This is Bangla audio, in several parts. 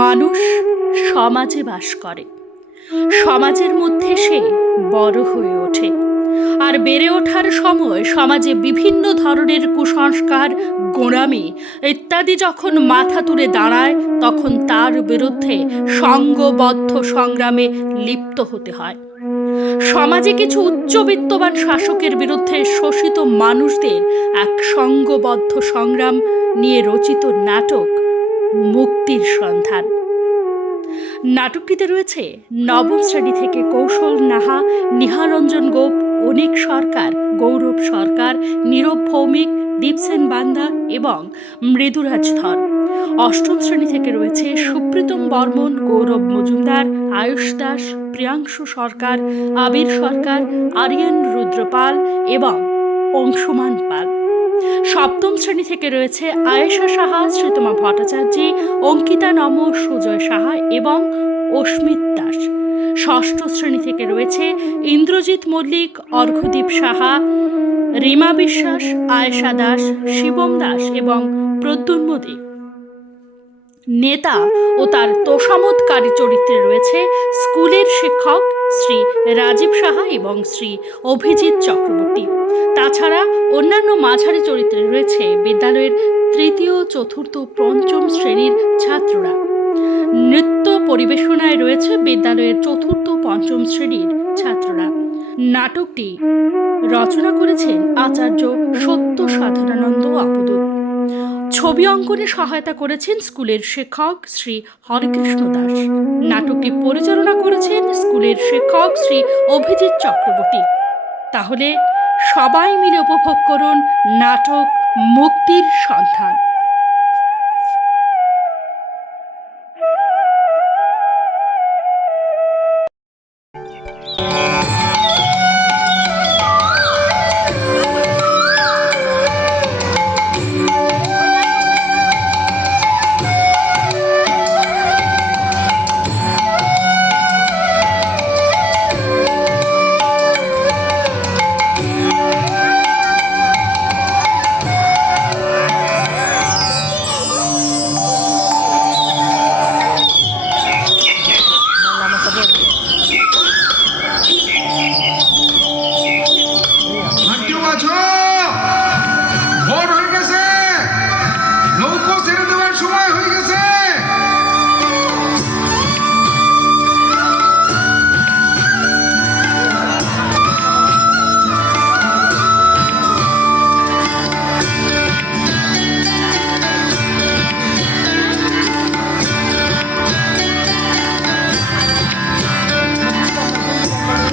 মানুষ সমাজে বাস করে, সমাজের মধ্যে সে বড় হয়ে ওঠে। আর বেড়ে ওঠার সময় সমাজে বিভিন্ন ধরনের কুসংস্কার, গোঁড়ামি ইত্যাদি যখন মাথা তুলে দাঁড়ায়, তখন তার বিরুদ্ধে সংঘবদ্ধ সংগ্রামে লিপ্ত হতে হয়। সমাজে কিছু উচ্চবিত্তবান শাসকের বিরুদ্ধে শোষিত মানুষদের এক সংঘবদ্ধ সংগ্রাম নিয়ে রচিত নাটক মুক্তির সন্ধান। নাটকটিতে রয়েছে নবম শ্রেণী থেকে কৌশল নাহা, নিহারঞ্জন গোপ, অনিক সরকার, গৌরব সরকার, নীরব ভৌমিক, দীপসেন বান্দা এবং মৃদুরাজ ধর। অষ্টম শ্রেণী থেকে রয়েছে সুপ্রীতম বর্মন, গৌরব মজুমদার, আয়ুষ দাস, প্রিয়াংশু সরকার, আবির সরকার, আরিয়ান রুদ্রপাল এবং অংশুমান পাল। সপ্তম শ্রেণী থেকে রয়েছে আয়েশা সাহা, শ্রীতমা ভট্টাচার্য, অঙ্কিতা নম, সুজয় সাহা এবং অস্মিত দাস। ষষ্ঠ শ্রেণী থেকে রয়েছে ইন্দ্রজিৎ মল্লিক, অর্ঘ্যদীপ সাহা, রিমা বিশ্বাস, আয়েশা দাস, শিবম দাস এবং প্রদ্যুম্ন দে। নেতা ও তার তোষামোদকারী চরিত্রে রয়েছে স্কুলের শিক্ষক শ্রী রাজীব সাহা এবং শ্রী অভিজিৎ চক্রবর্তী। তাছাড়া অন্যান্য মাঝারি চরিত্রে রয়েছে বিদ্যালয়ের তৃতীয়, চতুর্থ, পঞ্চম শ্রেণীর ছাত্ররা। নৃত্য পরিবেশনায় রয়েছে বিদ্যালয়ের চতুর্থ, পঞ্চম শ্রেণীর ছাত্ররা। নাটকটি রচনা করেছেন আচার্য সত্য সাধনানন্দ আপদূত। ছবি অঙ্কনে সহায়তা করেছেন স্কুলের শিক্ষক শ্রী হরেকৃষ্ণ দাস। নাটকটি পরিচালনা করেছেন স্কুলের শিক্ষক শ্রী অভিজিৎ চক্রবর্তী। তাহলে সবাই মিলে উপভোগ করুন নাটক মুক্তির সন্ধান।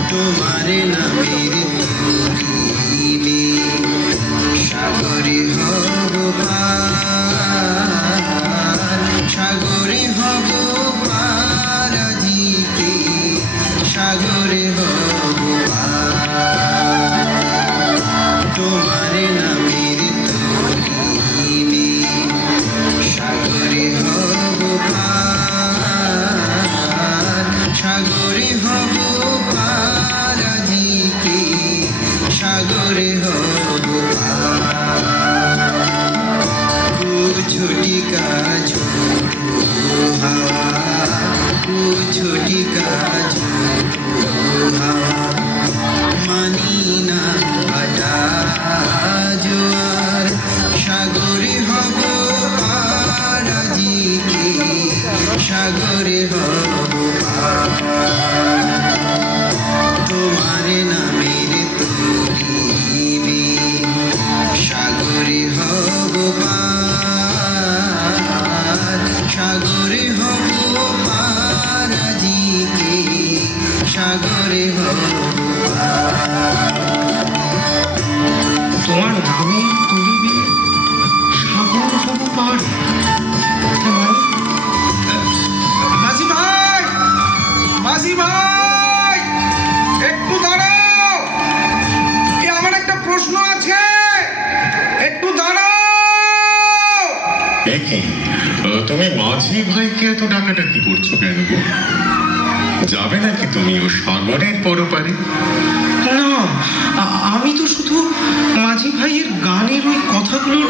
তোমারে নামের তরিলে সাগরে হব পার, সাগরে হব পার, আজিকে সাগরে হব পার। তোমারে নামের তরিলে সাগরে হব পার, সাগরে হব সাগরে হব ছোটি কাজ হাওয়া, ছোটি কাজ হাওয়া, মানি না ভাটা জোয়ার, সাগরে হব পার, আজিকে সাগরে হব পার। তোমারে নামের তরিলে সাগরে হব পার, সাগরে হব পার, আজিকে সাগরে হব পার। তোমার নামের তরিলে সাগর হব পার। মাঝি ভাই, মাঝি ভাই, একটু দাঁড়াও, আমার একটা প্রশ্ন আছে, একটু দাঁড়াও। দেখি তুমি মাঝি ভাইকে এত ডাকাডাকি করছো কেন গো? যাবে নাকি তুমি ও সাগরের পরপারে? না, আমি তো শুধু মাঝি ভাইয়ের গানের ওই কথাগুলো কথাগুলোর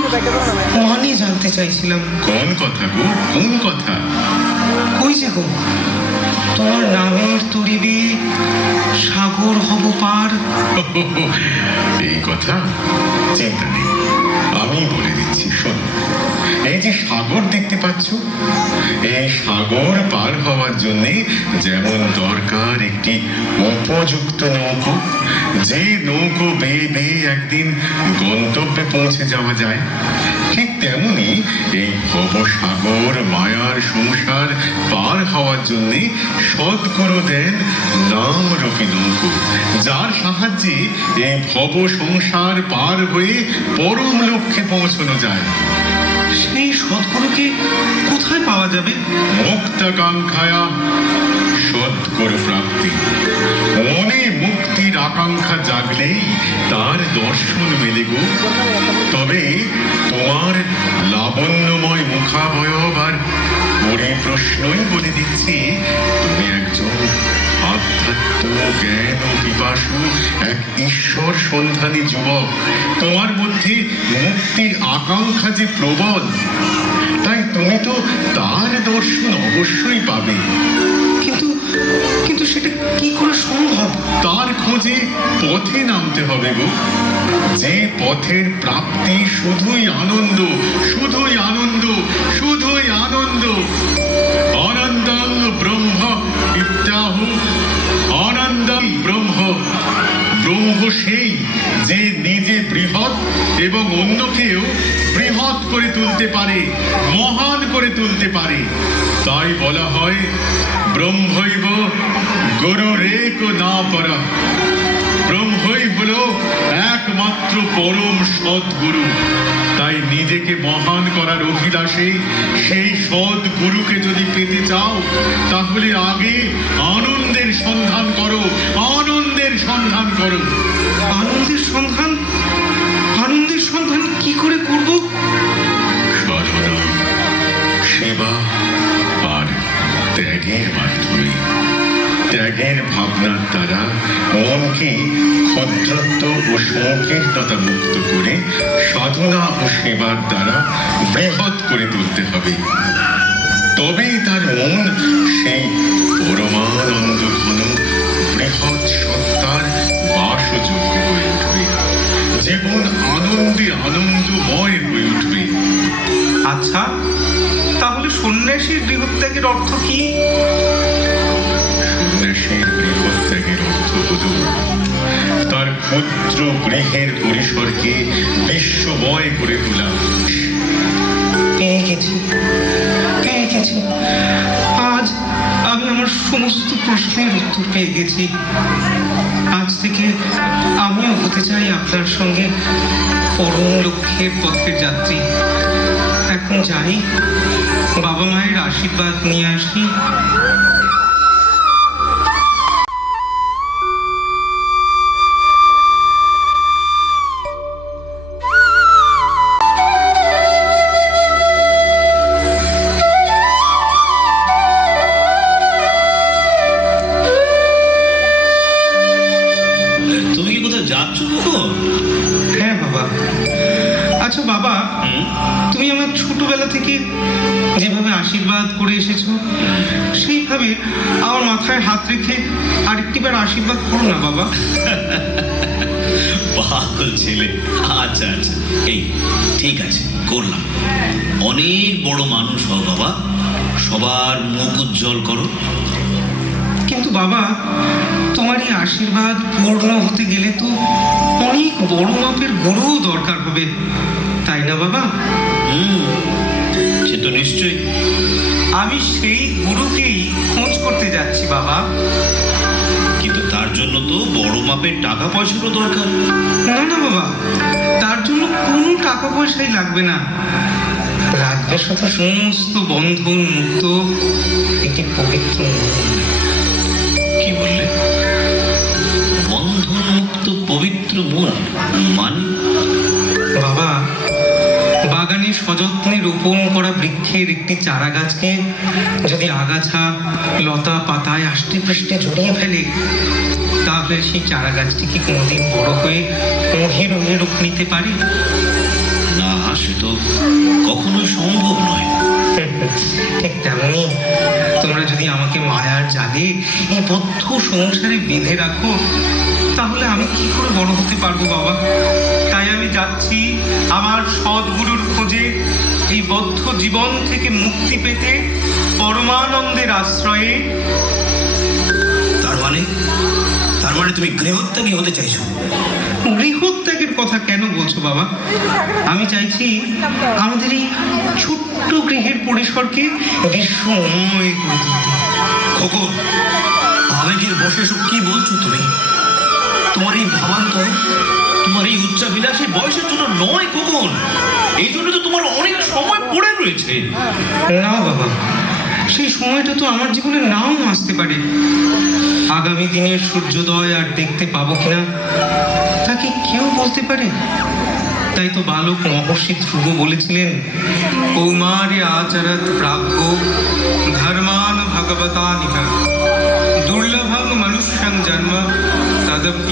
মানে জানতে চাইছিলাম। কোন কথা গো, কোন কথা? ওই যে গো, তোমার নামের তরিবে সাগর হব পার। এই কথা? চিন্তা নেই, আমি বলে দিচ্ছি, শোন। এই যে সাগর দেখতে পাচ্ছ, এই সাগর পার হওয়ার জন্যে যেমন দরকার একটি উপযুক্ত নৌকো, যে নৌকো বেয়ে বেয়ে একদিন গন্তব্যে পৌঁছে যাওয়া যায়, ঠিক তেমনি এই ভবসাগর মায়ার সংসার পার হওয়ার জন্যে সদ্গুরু দেন নামরূপী নৌকো, যার সাহায্যে এই ভব সংসার পার হয়ে পরম লক্ষ্যে পৌঁছানো যায়। সেই সদ্গুরুকে কোথায় পাওয়া যাবে? মুক্তাকাঙ্ক্ষায়া সদ্গুরু প্রাপ্তি। মনে মুক্তির আকাঙ্ক্ষা জাগলেই তার দর্শন মেলে গো। তবে তোমার লাবণ্যময় মুখাবয়ব আর পরিপ্রশ্নই বলে দিচ্ছি, তুমি একজন আধ্যাত্ম জ্ঞান ও পিপাসু এক ঈশ্বর সন্ধানী যুবক। তোমার মধ্যে মুক্তির আকাঙ্ক্ষা যে প্রবল, তাই তুমি তো তার দর্শন অবশ্যই পাবে। কিন্তু কিন্তু সেটা কি করে সম্ভব? তার খোঁজে পথে নামতে হবে গো। যে পথের প্রাপ্তি শুধুই আনন্দ, শুধুই আনন্দ, শুধুই আনন্দ। আনন্দং ব্রহ্ম ইত্যাহ, আনন্দং ব্রহ্ম। ব্রহ্ম সেই যে নিজে বৃহৎ এবং অন্যকেও বৃহৎ করে তুলতে পারে, মহান করে তুলতে পারে। তাই বলা হয় ব্রহ্মৈব গুরুরেক না পরা। ব্রহ্মই হলো একমাত্র পরম সদ্গুরু। তাই নিজেকে মহান করার অভিলাষে সেই সদ্গুরুকে যদি পেতে চাও, তাহলে আগে আনন্দের সন্ধান করো, আনন্দের সন্ধান করো। আনন্দের সন্ধান? আনন্দের সন্ধান কি করে করব? সাধনা, সেবা আর ত্যাগের মাধ্যমে। ত্যাগের ভাবনার দ্বারা মনকে ক্ষুদ্রত্ব ও সংকীর্ণতা মুক্ত করে সাধনা ও সেবার দ্বারা বৃহৎ করে তুলতে হবে। তবেই তার মন সেই পরমানন্দ ঘন বৃহৎ সত্তার বাসযোগ্য হয়ে উঠবে। জীবন আনন্দে আনন্দময় হয়ে উঠবে। আচ্ছা, তাহলে সন্ন্যাসীর গৃহত্যাগের অর্থ কি? সন্ন্যাসীর গৃহত্যাগের অর্থ হল তার ক্ষুদ্র গৃহের পরিসরকে বিশ্বময় করে তোলা। পেয়ে গেছি, পেয়ে গেছি। আজ আমি আমার সমস্ত প্রশ্নের উত্তর পেয়ে গেছি। আজ থেকে আমিও হতে চাই আপনার সঙ্গে পরম লক্ষ্যের পথের যাত্রী। এখন যাই, বাবা মায়ের আশীর্বাদ নিয়ে আসি। তুমি কি কোথাও যাচ্ছ কখন? হ্যাঁ বাবা। আচ্ছা বাবা, তুমি আমার ছোটবেলা থেকে যেভাবে আশীর্বাদ করে এসেছো, সেইভাবে আমার মাথায় হাত রেখে আরেকটিবার আশীর্বাদ করো না বাবা। পাগল ছেলে। আচ্ছা আচ্ছা, এই ঠিক আছে, করলাম। অনেক বড় মানুষ হও বাবা, সবার মুখ উজ্জ্বল করো। কিন্তু বাবা, তোমার এই আশীর্বাদ পূর্ণ হতে গেলে তো অনেক বড় মাপের গুরুও দরকার হবে, তাই না বাবা? সে তো নিশ্চয়ই। আমি সেই গুরুকেই খোঁজ করতে যাচ্ছি বাবা। কিন্তু তার জন্য তো বড় মাপের টাকা পয়সারও দরকার। না না বাবা, তার জন্য কোনো টাকা পয়সাই লাগবে না। লাগবে শুধু সমস্ত বন্ধন মুক্ত একটি পবিত্র মন। কি বললে? বন্ধন মুক্ত পবিত্র মন মানে? বাবা, বাগানে সযত্নে রোপণ করা বৃক্ষের একটি চারা গাছকে যদি আগাছা লতা পাতায় আষ্টে পৃষ্ঠে জড়িয়ে ফেলে, তাহলে সেই চারা গাছটি কি কোনোদিন বড় হয়ে মহের রূপ নিতে পারে? না, সম্ভব নয়। ঠিক তেমনি তোমরা যদি আমাকে মায়ার জালে এই বদ্ধ সংসারে বেঁধে রাখো, তাহলে আমি কি করে বড় হতে পারবো বাবা? তাই আমি যাচ্ছি আমার সদ্গুরুর খোঁজে, এই বদ্ধ জীবন থেকে মুক্তি পেতে পরমানন্দের আশ্রয়ে। তার মানে তুমি গৃহত্যাগী হতে চাইছো? গৃহত্যাগের কথা কেন বলছো বাবা? আমি চাইছি আমাদের এই ছোট্ট গৃহের পরিসরকে বিশ্বময় করে তুলতে। খোকন, আবেগের বসে সব কি বলছো তুমি? তোমার এই ভাবান্তর, তোমার এই উচ্চাবিলাসী বয়সের জন্য নয় খোকন, এই জন্য তো তোমার অনেক সময় পড়ে রয়েছে। না বাবা, সেই সময়টা তো আমার জীবনে নাও আসতে পারে। আগামী দিনের সূর্যোদয় আর দেখতে পাবো কিনা তা কি কেউ বলতে পারে? তাই তো বালক মহর্ষি ধ্রুব বলেছিলেন, কৌমারে আচরত প্রাজ্ঞ ধর্মান ভগবতানিহ দুর্লভং মনুষ্যং জন্ম তদপ্য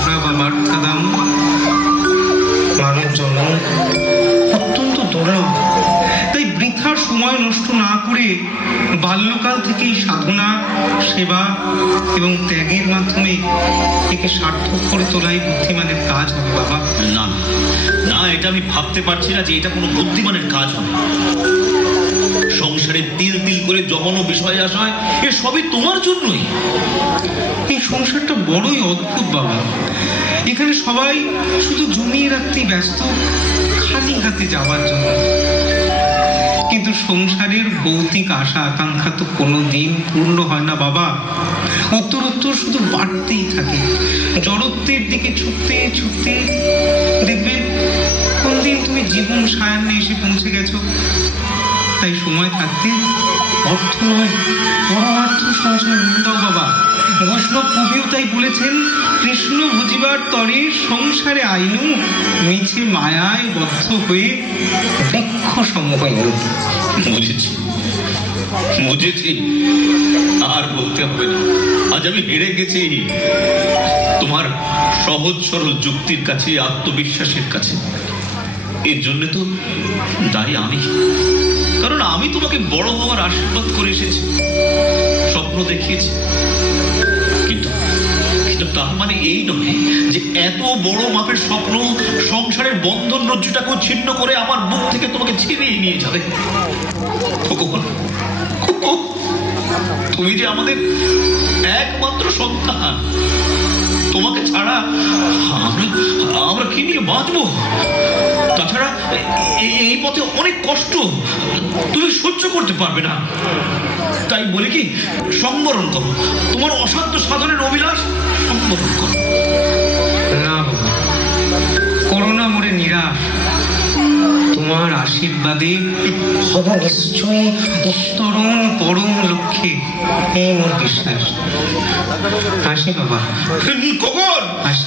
ধ্রুবমর্থদম। মানব জন্ম অত্যন্ত দুর্লভ, তাই বৃথার সময় নষ্ট না করে বাল্যকাল থেকেই সাধনা, সেবা এবং ত্যাগের মাধ্যমে একে সার্থক করে তোলাই বুদ্ধিমানের কাজ হবে বাবা। না না না, এটা আমি ভাবতে পারছি না যে এটা কোনো বুদ্ধিমানের কাজ হবে। সংসারে তিল তিল করে জমানো বিষয় আসায় এ সবই তোমার জন্যই। এই সংসারটা বড়ই অদ্ভুত বাবা। এখানে সবাই শুধু জমিয়ে রাখতেই ব্যস্ত, খালি হাতে যাওয়ার জন্য। কিন্তু সংসারের ভৌতিক আশা আকাঙ্ক্ষা তো কোনোদিন পূর্ণ হয় না বাবা, উত্তরোত্তর শুধু বাড়তেই থাকে। জড়ত্বের দিকে ছুটতে ছুটতে দেখবে কোনদিন তুমি জীবন সায়ান্নে এসে পৌঁছে গেছো। তাই সময় থাকতে অর্থ নয় পরমার্থ সঞ্চয় দাও বাবা। বৈষ্ণব কবিও তাই বলেছেন, কৃষ্ণ ভজিবার তরে সংসারে আইনু মিছে মায়ায় বদ্ধ হয়ে বৃক্ষ সম হয়ে। বুঝেছি বুঝেছি, আর বলতে হবে না, আজ আমি হেরে গেছি তোমার সহজ সরল যুক্তির কাছে, আত্মবিশ্বাসের কাছে। এর জন্য তো দায়ী আমি, কারণ আমি তোমাকে বড় হওয়ার আশীর্বাদ করে এসেছি, স্বপ্ন দেখিয়েছি। কিন্তু কিন্তু তার মানে এই নয় যে এত বড় মাপের স্বপ্ন সংসারের বন্ধন রজ্জুটাকেও ছিন্ন করে আমার বুক থেকে তোমাকে ছিনিয়ে নিয়ে যাবে। খোকন, তুমি যে আমাদের একমাত্র সন্তান, তোমাকে ছাড়া আমরা কি নিয়ে বাঁচবো? তাছাড়া এই পথে অনেক কষ্ট তুমি সহ্য করতে পারবে না। তাই বলে কি, সংবরণ করো তোমার অসাধ্য সাধনের অভিলাষ, সংবরণ করো। না বাবা, করোনা মোরে নিরাশ। তোমার আশীর্বাদে হব নিশ্চয়ই উত্তরণ পরম লক্ষ্যে, এই মোর বিশ্বাস। আসি বাবা। খোকন, আসি।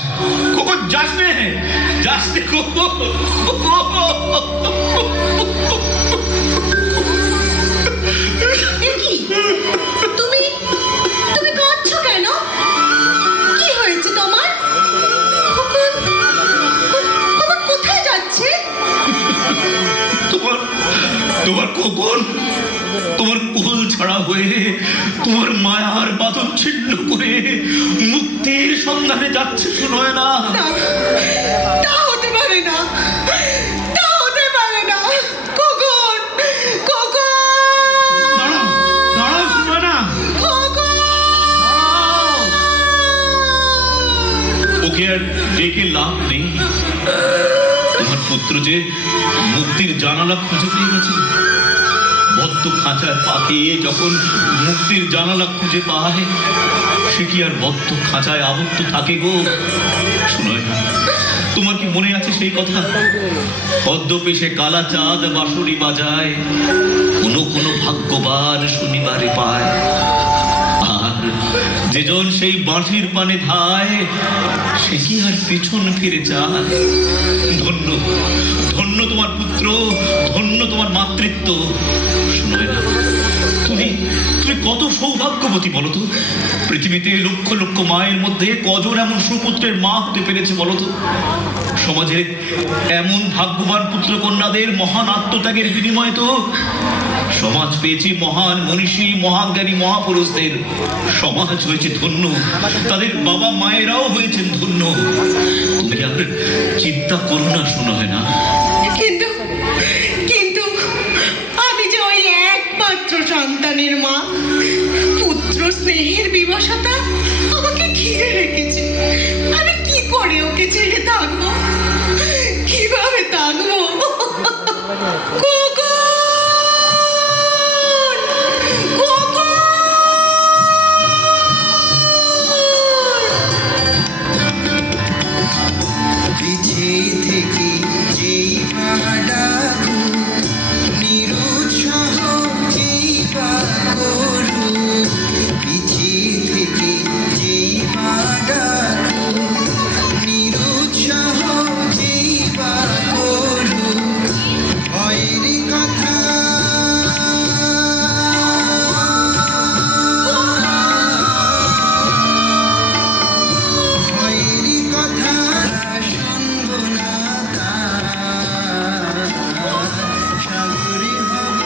খোকন, যাস নে খোকন। তুমি তুমি কাঁদছো কেন? কি হয়েছে তোমার? খোকন কোথায় যাচ্ছে? তোমার খোকন তোমার কুল ছাড়া হয়ে, তোমার মায়ার বাঁধন ছিন্ন করে মুক্তির সন্ধানে যাচ্ছে। শোনোয় না, তা হতে পারে না, তা হতে পারে না। খোকন দাঁড়াও দাঁড়াও, শোনো না, ওকে আর ডেকে লাভ নেই। তোমার পুত্র যে মুক্তির জানালা খুঁজে পেয়ে গেছে। বদ্ধ খাঁচার পাখি যখন মুক্তির জানালা খুঁজে পায়, সে কি আর বদ্ধ খাঁচায় আবদ্ধ থাকে গো? শুনোয় না, তোমার কি মনে আছে সেই কথা? অদ্যপি সে কালা চাঁদ বাঁশুরি বাজায়, কোনো কোনো ভাগ্যবান শনিবারে পায়। আর যেজন সেই বাঁশির পানে ধায়, সে কি আর পিছন ফিরে যায়? ধন্য ধন্য তোমার পুত্র, ধন্য তোমার মাতৃত্ব। শুনোয় না, তুমি তুমি কত সৌভাগ্যবতী বলো তো। পৃথিবীতে লক্ষ লক্ষ মায়ের মধ্যে কজন এমন সুপুত্রের মা হতে পেরেছে বলো তো। সমাজে এমন ভাগ্যবান পুত্র কন্যাদের মহান আত্মত্যাগের বিনিময়ে তো সমাজ পেয়েছে মহান মনীষী, মহাজ্ঞানী মহাপুরুষদের। সমাজ হয়েছে ধন্য, তাদের বাবা মায়েরাও হয়েছেন ধন্য। তুমি আর চিন্তা করো না, শোনা হয় না। কিন্তু কিন্তু আমি যে ওই একমাত্র সন্তানের মা, পুত্র স্নেহের বিবশতা আমাকে ঘিরে রেখেছে। আমি কি করে ওকে ছেড়ে থাকবো? কিভাবে থাকবো? কুকুর! কুকুর! পিছে থেকে যেই ডাকু, নিরুৎসাহ যেই বা করুক, পিছে থেকে যেই ডাকু, নিরুৎসাহ যেই বা করুক, ভয়ের কথা ভয়ের কথা শুনব না তার। সাগরে হব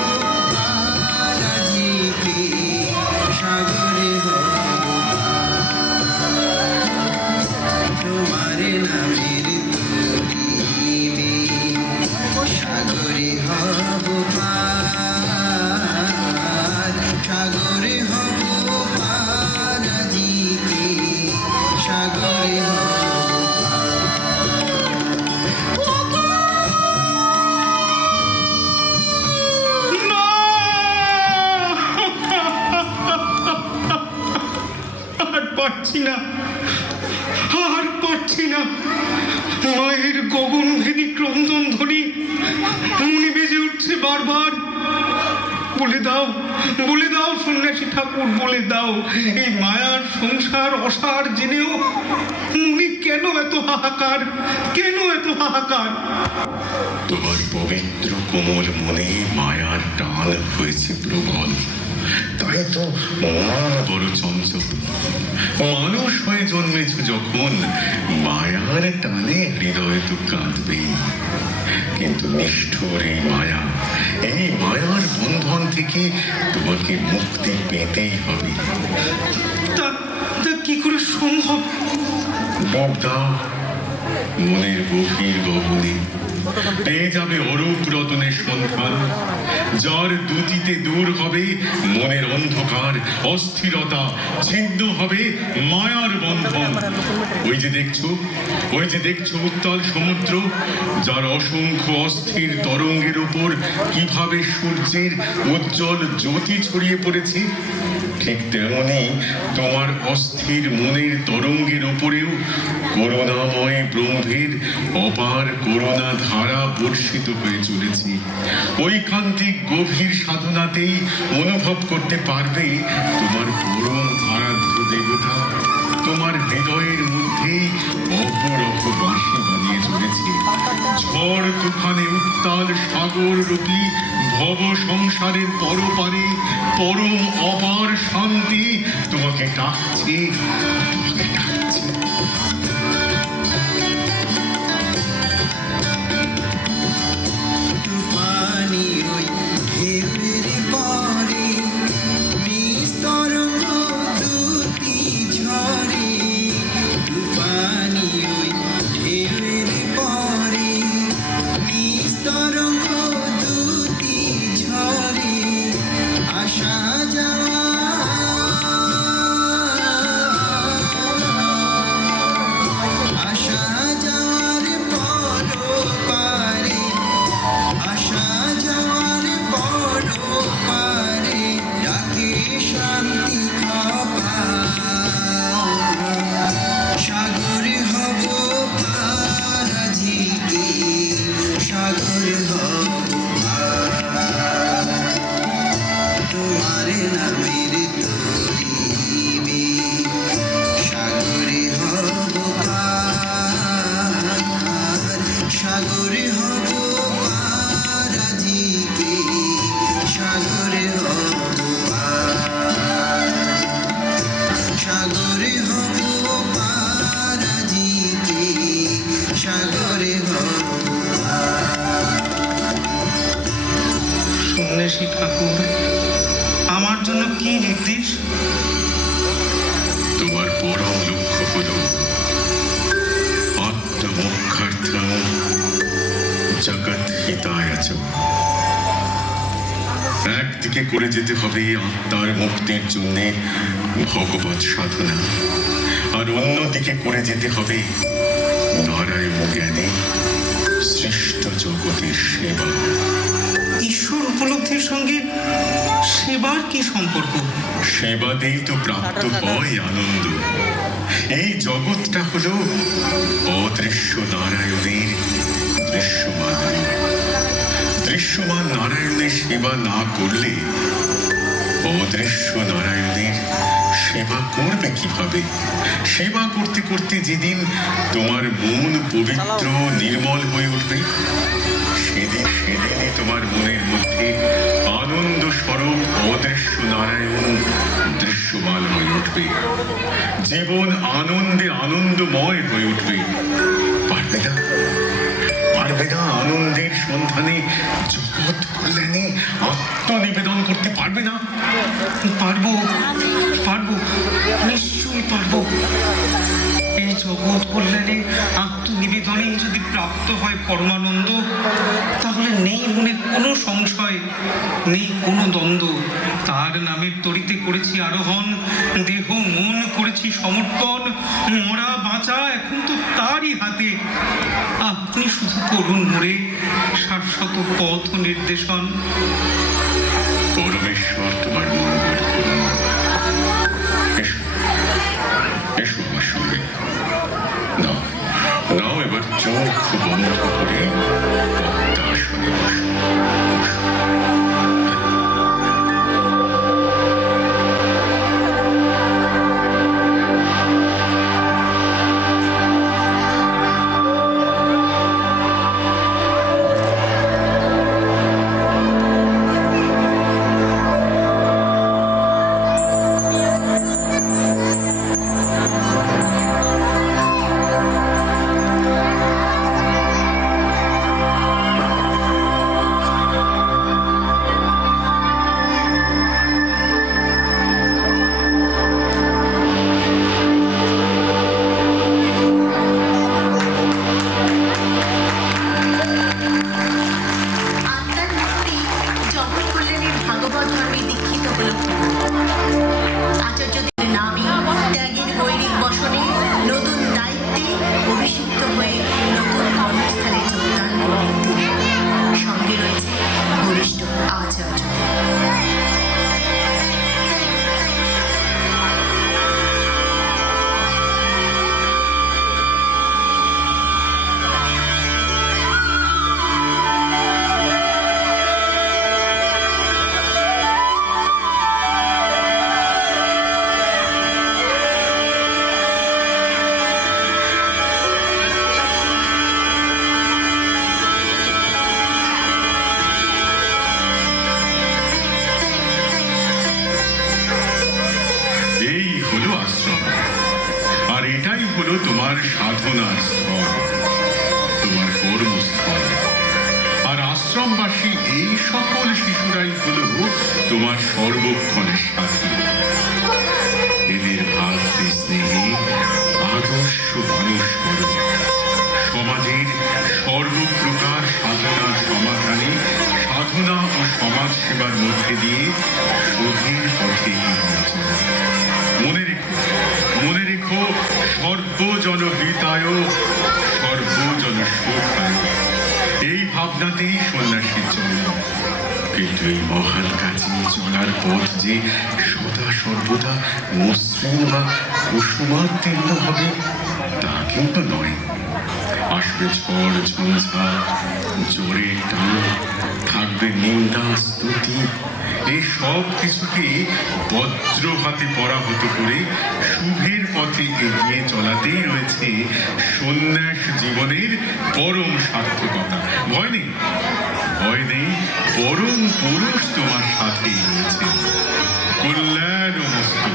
পার আজকে, সাগরে হব পার। তোমার নামের তরিবে, সাগরে হব পার। সাগরে হব পার আজকে, সাগরে হব আর পারছি না, আর পারছি না। মায়ের গগনভেদী ক্রন্দন ধ্বনি মনে বেজে উঠছে বারবার। বলে দাও, বলে দাও সন্ন্যাসী ঠাকুর, বলে দাও, এই মায়ার সংসার অসার জেনেও মনে কেন এত হাহাকার, কেন এত হাহাকার? তোমার পবিত্র কোমল মনে মায়ার টান হয়েছে প্রবল, তাই তো মন বড় চঞ্চল। মানুষ হয়ে জন্মেছ যখন, মায়ার টানে হৃদয় তো কাঁদবেই। কিন্তু নিষ্ঠুর এই মায়া, এই মায়ার বন্ধন থেকে তোমাকে মুক্তি পেতেই হবে। তা তা কি করে সম্ভব? ডুব দাও মনের গভীর গহনে, পেয়ে যাবে অরূপ রতনের সন্ধান, যার দুতিতে দূর হবে মনের অন্ধকার, অস্থিরতা ছিন্ন হবে মায়ার বন্ধন। ওই যে দেখছো, ওই যে দেখছো উত্তাল সমুদ্র, যার অসংখ্য অস্থির তরঙ্গের উপর কিভাবে সূর্যের উজ্জ্বল জ্যোতি ছড়িয়ে পড়েছে। ঠিক তেমনি তোমার অস্থির মনের তরঙ্গের উপরেও করুণাময় ব্রহ্মের অপার করুণা ধারা বর্ষিত হয়ে চলেছে। ঐকান্তিক গভীর সাধনাতেই অনুভব করতে পারবে তোমার পরম আরাধ্য দেবতা তোমার হৃদয়ের মধ্যেই অপরূপ বাঁশি বাজিয়ে চলেছে। ঝড় তুফানে উত্তাল সাগর রূপী ভব সংসারের পরপারে পরম অপার শান্তি তোমাকে ডাকছে, তোমাকে ডাকছে। তুফানি ওই ঢেউয়ের পরে নিস্তর দুটি ঝরে। তুফানি ওই ঢেউয়ের পরে নিস্তর দুটি ঝরে। আসা যাওয়া আসা যাওয়ার পরপারে, আসা যাওয়ার পরপারে ডাকে শান্তি অপার। সাগরে হব পার আজকে, সাগরে হব পার। তোমার নামের তরিবে, সাগরে হব পার। সাগরে হব পার আজকে, সাগরে হব পার। সন্ন্যাসী ঠাকুর, আমার জন্য কি নির্দেশ? তোমার পরম লক্ষ্য হল আত্মমোক্ষার্থম জগৎ হিতায় চ। একদিকে করে যেতে হবে আত্মার মুক্তির জন্য ভগবৎ সাধনা, আর অন্যদিকে করে যেতে হবে নারায়ণ জ্ঞানে শ্রেষ্ঠ জগতের সেবা। ঈশ্বর উপলব্ধির সঙ্গে সেবার কি সম্পর্ক? সেবাতেই তো প্রাপ্ত হয় আনন্দ। এই জগৎটা হলো অদৃশ্য নারায়ণের দৃশ্যমান রূপ। দৃশ্যমান নারায়ণের সেবা না করলে অদৃশ্য নারায়ণের সেবা করবে কিভাবে? সেবা করতে করতে যেদিন তোমার মন পবিত্র নির্মল হয়ে উঠবে, সেদিনই তোমার মনের মধ্যে আনন্দ স্বরূপ অদৃশ্য নারায়ণ দৃশ্যমান হয়ে উঠবে। জীবন আনন্দে আনন্দময় হয়ে উঠবে। পারবে না? পারবে না আনন্দের সন্ধানে জগৎ কল্যাণে আত্মনিবেদন করতে পারবে না? পারবো, পারবো, নিশ্চয়ই পারবো। এই জগৎ কল্যাণে আত্মনিবেদনে যদি প্রাপ্ত হয় পরমানন্দ, তাহলে নেই মনে কোনো সংশয়, নেই কোনো দ্বন্দ্ব। তার নামের তরিতে করেছি আরোহণ, দেহ মন করেছি সমর্পণ। মরা বাঁচা এখন তো তারই হাতে। আপনি শুধু করুন মোরে শাশ্বত পথ নির্দেশন। পরমেশ্বর তোমার মঙ্গল করুন। এসো, এসো আমার সঙ্গে। নাও, নাও এবার চোখ বন্ধ করে পদ্মাসনে বসো। আত্মার মুক্তি জগৎ কল্যাণের ভাগবত ধর্মে দীক্ষিত হল। আচার্যদের নামে ত্যাগের গৈরিক বসনে নতুন দায়িত্বে অভিষিক্ত হয়ে নতুন কর্মস্থলে যোগদান করলেন তিনি। সঙ্গে রয়েছে বরিষ্ঠ আচার্যদের। এই হলো আশ্রম, আর এটাই হলো তোমার সাধনার স্থল, তোমার কর্মস্থল। আর আশ্রমবাসী এই সকল শিশুরাই হলো তোমার সর্বক্ষণের সাথী। এদের ভাতৃ স্নেহে আদর্শ মানুষ করো। সমাজের সর্বপ্রকার সাধনার সমাধানে সাধনা ও সমাজ সেবার মধ্যে দিয়ে শোধের পথে এগিয়ে চলো। মনে রেখো, মনে রেখো, সর্বজন হিতায় সর্বজন সুখায়। এই ভাবনাতেই সন্ন্যাসীর জন্ম। কিন্তু এই মহান কাজে চলার পথ যে সদা সর্বদা মসৃণ বা কুসুমাতীর্ণ হবে তা কিন্তু নয়। আসবে ঝড় ঝঞ্ঝা, জোরে টান, থাকবে নিন্দা স্তুতি। এই সব কিছুকে বজ্রঘাতে পরাহত করে শুভের পথে এগিয়ে চলাতেই রয়েছে সন্ন্যাস জীবনের পরম সার্থকতা। ভয় নেই, ভয় নেই, পরম পুরুষ তোমার সাথেই রয়েছে। কল্যাণ মস্তু।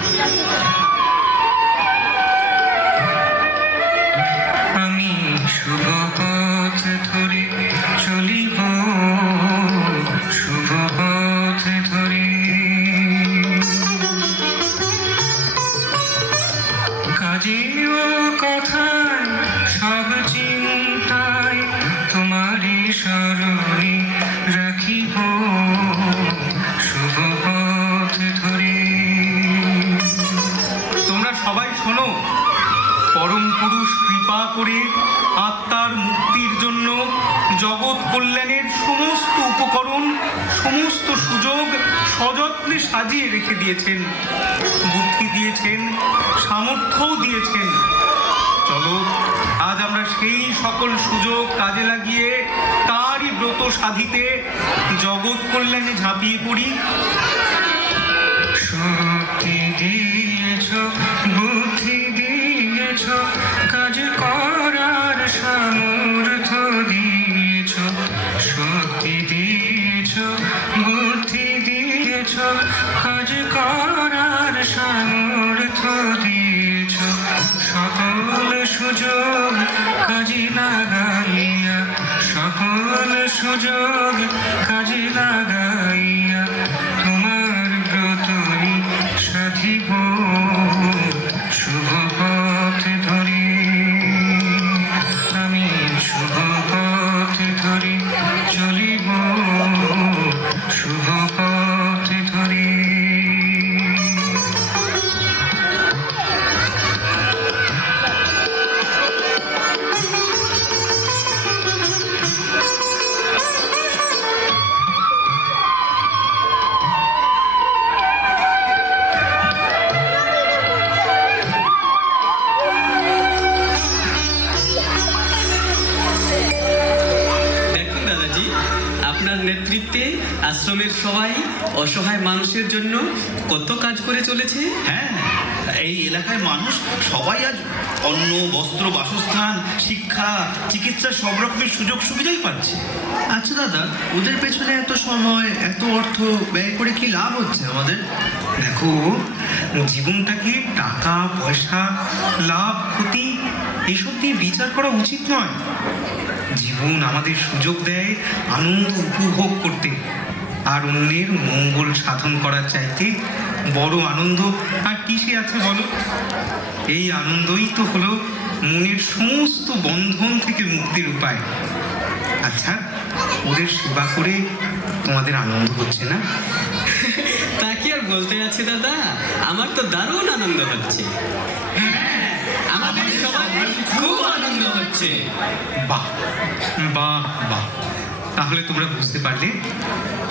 আমি শুভ পথ ধরে চলিব, শুভ পথ জগৎ কল্যাণের সমস্ত উপকরণ, সমস্ত সুযোগ সযত্নে সাজিয়ে রেখে দিয়েছেন। বুদ্ধি দিয়েছেন, সামর্থ্যও দিয়েছেন। চলো আজ আমরা সেই সকল সুযোগ কাজে লাগিয়ে তারই ব্রত সাধিতে জগৎ কল্যাণে ঝাঁপিয়ে পড়ি। শক্তি দিয়েছ, বুদ্ধি দিয়েছ, কাজ করার সামর্থ্য দিয়েছ। শক্তি দিয়েছ, বুদ্ধি দিয়েছ, কাজ করার সামর্থ্য দিয়েছ। সকল সুযোগ কাজে লাগাইয়া, সকল সুযোগ কাজে লাগাইয়া তোমার ব্রতই সাধিব শুভ পথ ধরে। আমি শুভ পথ ধরে চলিব, শুভ পথ ধরে। দেখুন দাদাজি, আপনার নেতৃত্বে আশ্রমের সবাই অসহায় মানুষের জন্য কত কাজ করে চলেছে। হ্যাঁ, এই এলাকায় মানুষ সবাই আজ অন্ন, বস্ত্র, বাসস্থান, শিক্ষা, চিকিৎসা সব রকমের সুযোগ সুবিধাই পাচ্ছে। আচ্ছা দাদা, ওদের পেছনে এত সময় এত অর্থ ব্যয় করে কি লাভ হচ্ছে আমাদের? দেখো, জীবনটাকে টাকা পয়সা, লাভ ক্ষতি এসব দিয়ে বিচার করা উচিত নয়। জীবন আমাদের সুযোগ দেয় আনন্দ উপভোগ করতে, আর অন্যের মঙ্গল সাধন করার চাইতে বড় আনন্দ আর কিসে আছে বলো? এই আনন্দই তো হলো মনের সমস্ত বন্ধন থেকে মুক্তির উপায়। আচ্ছা, ওদের সেবা করে তোমাদের আনন্দ হচ্ছে না? তা কি আর বলতে আছে দাদা, আমার তো দারুণ আনন্দ হচ্ছে। হ্যাঁ, আমাদের সবার খুব আনন্দ হচ্ছে। বাহ বাহ বাহ, তাহলে তোমরা বুঝতে পারলে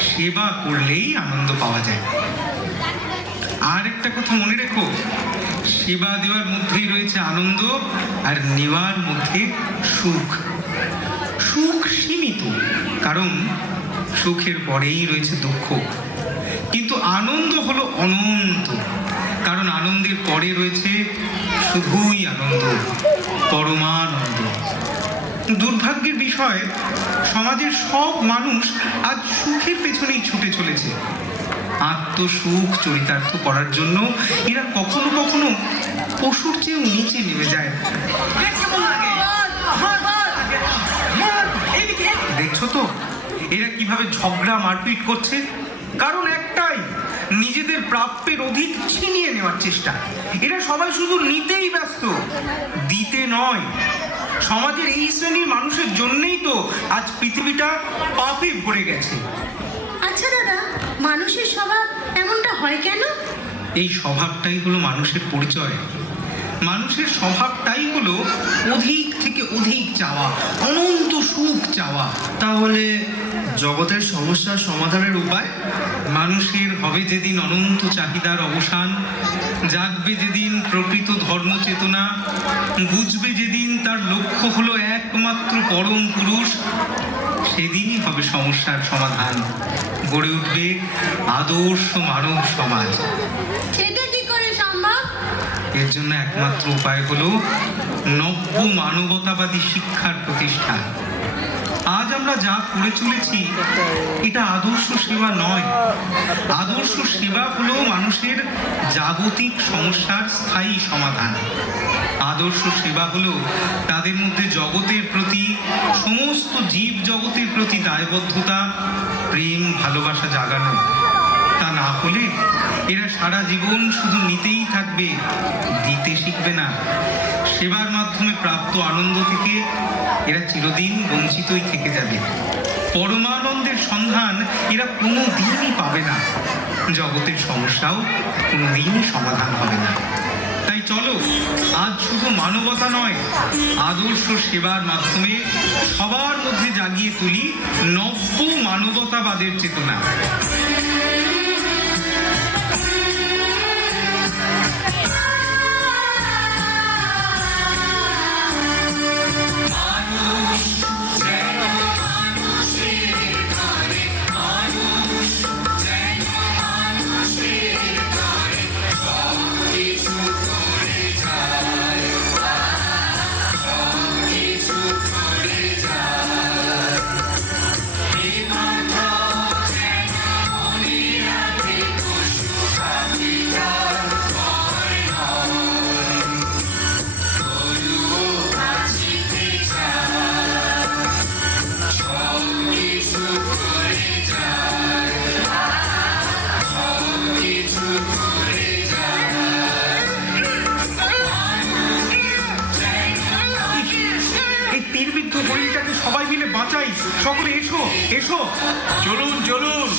সেবা করলেই আনন্দ পাওয়া যায়। আর একটা কথা মনে রেখো, সেবা দেওয়ার মধ্যেই রয়েছে আনন্দ, আর নেওয়ার মধ্যে সুখ। সুখ সীমিত, কারণ সুখের পরেই রয়েছে দুঃখ, কিন্তু আনন্দ হলো অনন্ত, কারণ আনন্দের পরে রয়েছে শুধুই আনন্দ, পরমানন্দ। দুর্ভাগ্যের বিষয়, সমাজের সব মানুষ আজ সুখের পেছনেই ছুটে চলেছে। আত্মসুখ চরিতার্থ করার জন্য এরা কখনো কখনো পশুর চেয়েও নিচে নেমে যায়। দেখছো তো এরা কিভাবে ঝগড়া মারপিট করছে? কারণ একটাই, নিজেদের প্রাপ্যের অধিক ছিনিয়ে নেওয়ার চেষ্টা। এরা সবাই শুধু নিতেই ব্যস্ত, দিতে নয়। সমাজের এই শ্রেণীর মানুষের জন্যই তো আজ পৃথিবীটা পাপে ভরে গেছে। আচ্ছা দাদা, মানুষের স্বভাব এমনটা হয় কেন? এই স্বভাবটাই হলো মানুষের পরিচয়। মানুষের স্বভাবটাই হলো অধিক থেকে অধিক চাওয়া, অনন্ত সুখ চাওয়া। তাহলে জগতের সমস্যার সমাধানের উপায়? মানুষের হবে যেদিন অনন্ত চাহিদার অবসান, জাগবে যেদিন প্রকৃত ধর্ম চেতনা, বুঝবে যেদিন তার লক্ষ্য হলো একমাত্র পরম পুরুষ, সেদিনই হবে সমস্যার সমাধান। গড়ে উঠবে আদর্শ মানব সমাজ। সেটা কি করে সম্ভব? এর জন্য একমাত্র উপায় হলো নব্য মানবতাবাদী শিক্ষার প্রতিষ্ঠা। আজ আমরা যা করে চলেছি এটা আদর্শ সেবা নয়। আদর্শ সেবা হলো মানুষের জাগতিক সমস্যার স্থায়ী সমাধান। আদর্শ সেবা হলো তাদের মধ্যে জগতের প্রতি, সমস্ত জীব জগতের প্রতি দায়বদ্ধতা, প্রেম, ভালোবাসা জাগানো। তা না হলে এরা সারা জীবন শুধু নিতেই থাকবে, দিতে শিখবে না। সেবার মাধ্যমে প্রাপ্ত আনন্দ থেকে এরা চিরদিন বঞ্চিতই থেকে যাবে। পরমানন্দের সন্ধান এরা কোনো দিনই পাবে না। জগতের সমস্যাও কোনো দিনই সমাধান হবে না। তাই চলো, আজ শুধু মানবতা নয়, আদর্শ সেবার মাধ্যমে সবার মধ্যে জাগিয়ে তুলি নব্য মানবতাবাদের চেতনা। সবাই মিলে বাঁচাই, সকলে এসো এসো, চলুন চলুন।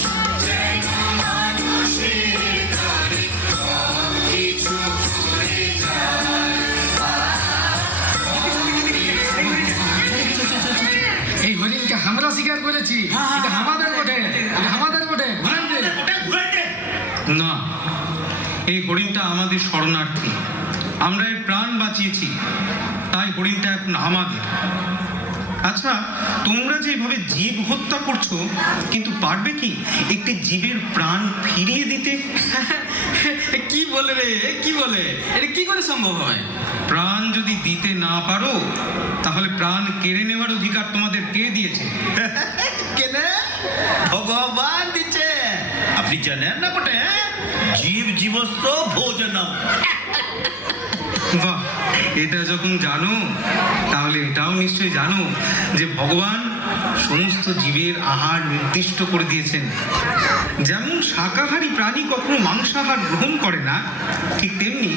এই হরিণকে আমরা শিকার করেছি, এটা আমাদের বটে, এটা আমাদের বটে, না, এই হরিণটা আমাদের শরণার্থী, আমরা এর প্রাণ বাঁচিয়েছি, তাই হরিণটা এখন আমাদের। আচ্ছা, তোমরা যেভাবে জীব হত্যা করছো, কিন্তু পারবে কি একটি জীবের প্রাণ ফিরিয়ে দিতে? কি বলে রে, কি বলে? এটা কি করে সম্ভব হয়? প্রাণ যদি দিতে না পারো, তাহলে প্রাণ কেড়ে নেওয়ার অধিকার তোমাদের কে দিয়েছে? কেনে ভগবান দিচ্ছে, আপনি জানেন না বটে? জীব জীবস্ত ভোজনম। বাহ, এটা যখন জানো, তাহলে এটাও নিশ্চয়ই জানো যে ভগবান সমস্ত জীবের আহার নির্দিষ্ট করে দিয়েছেন। যেমন শাকাহারী প্রাণী কখনো মাংসাহার গ্রহণ করে না, ঠিক তেমনি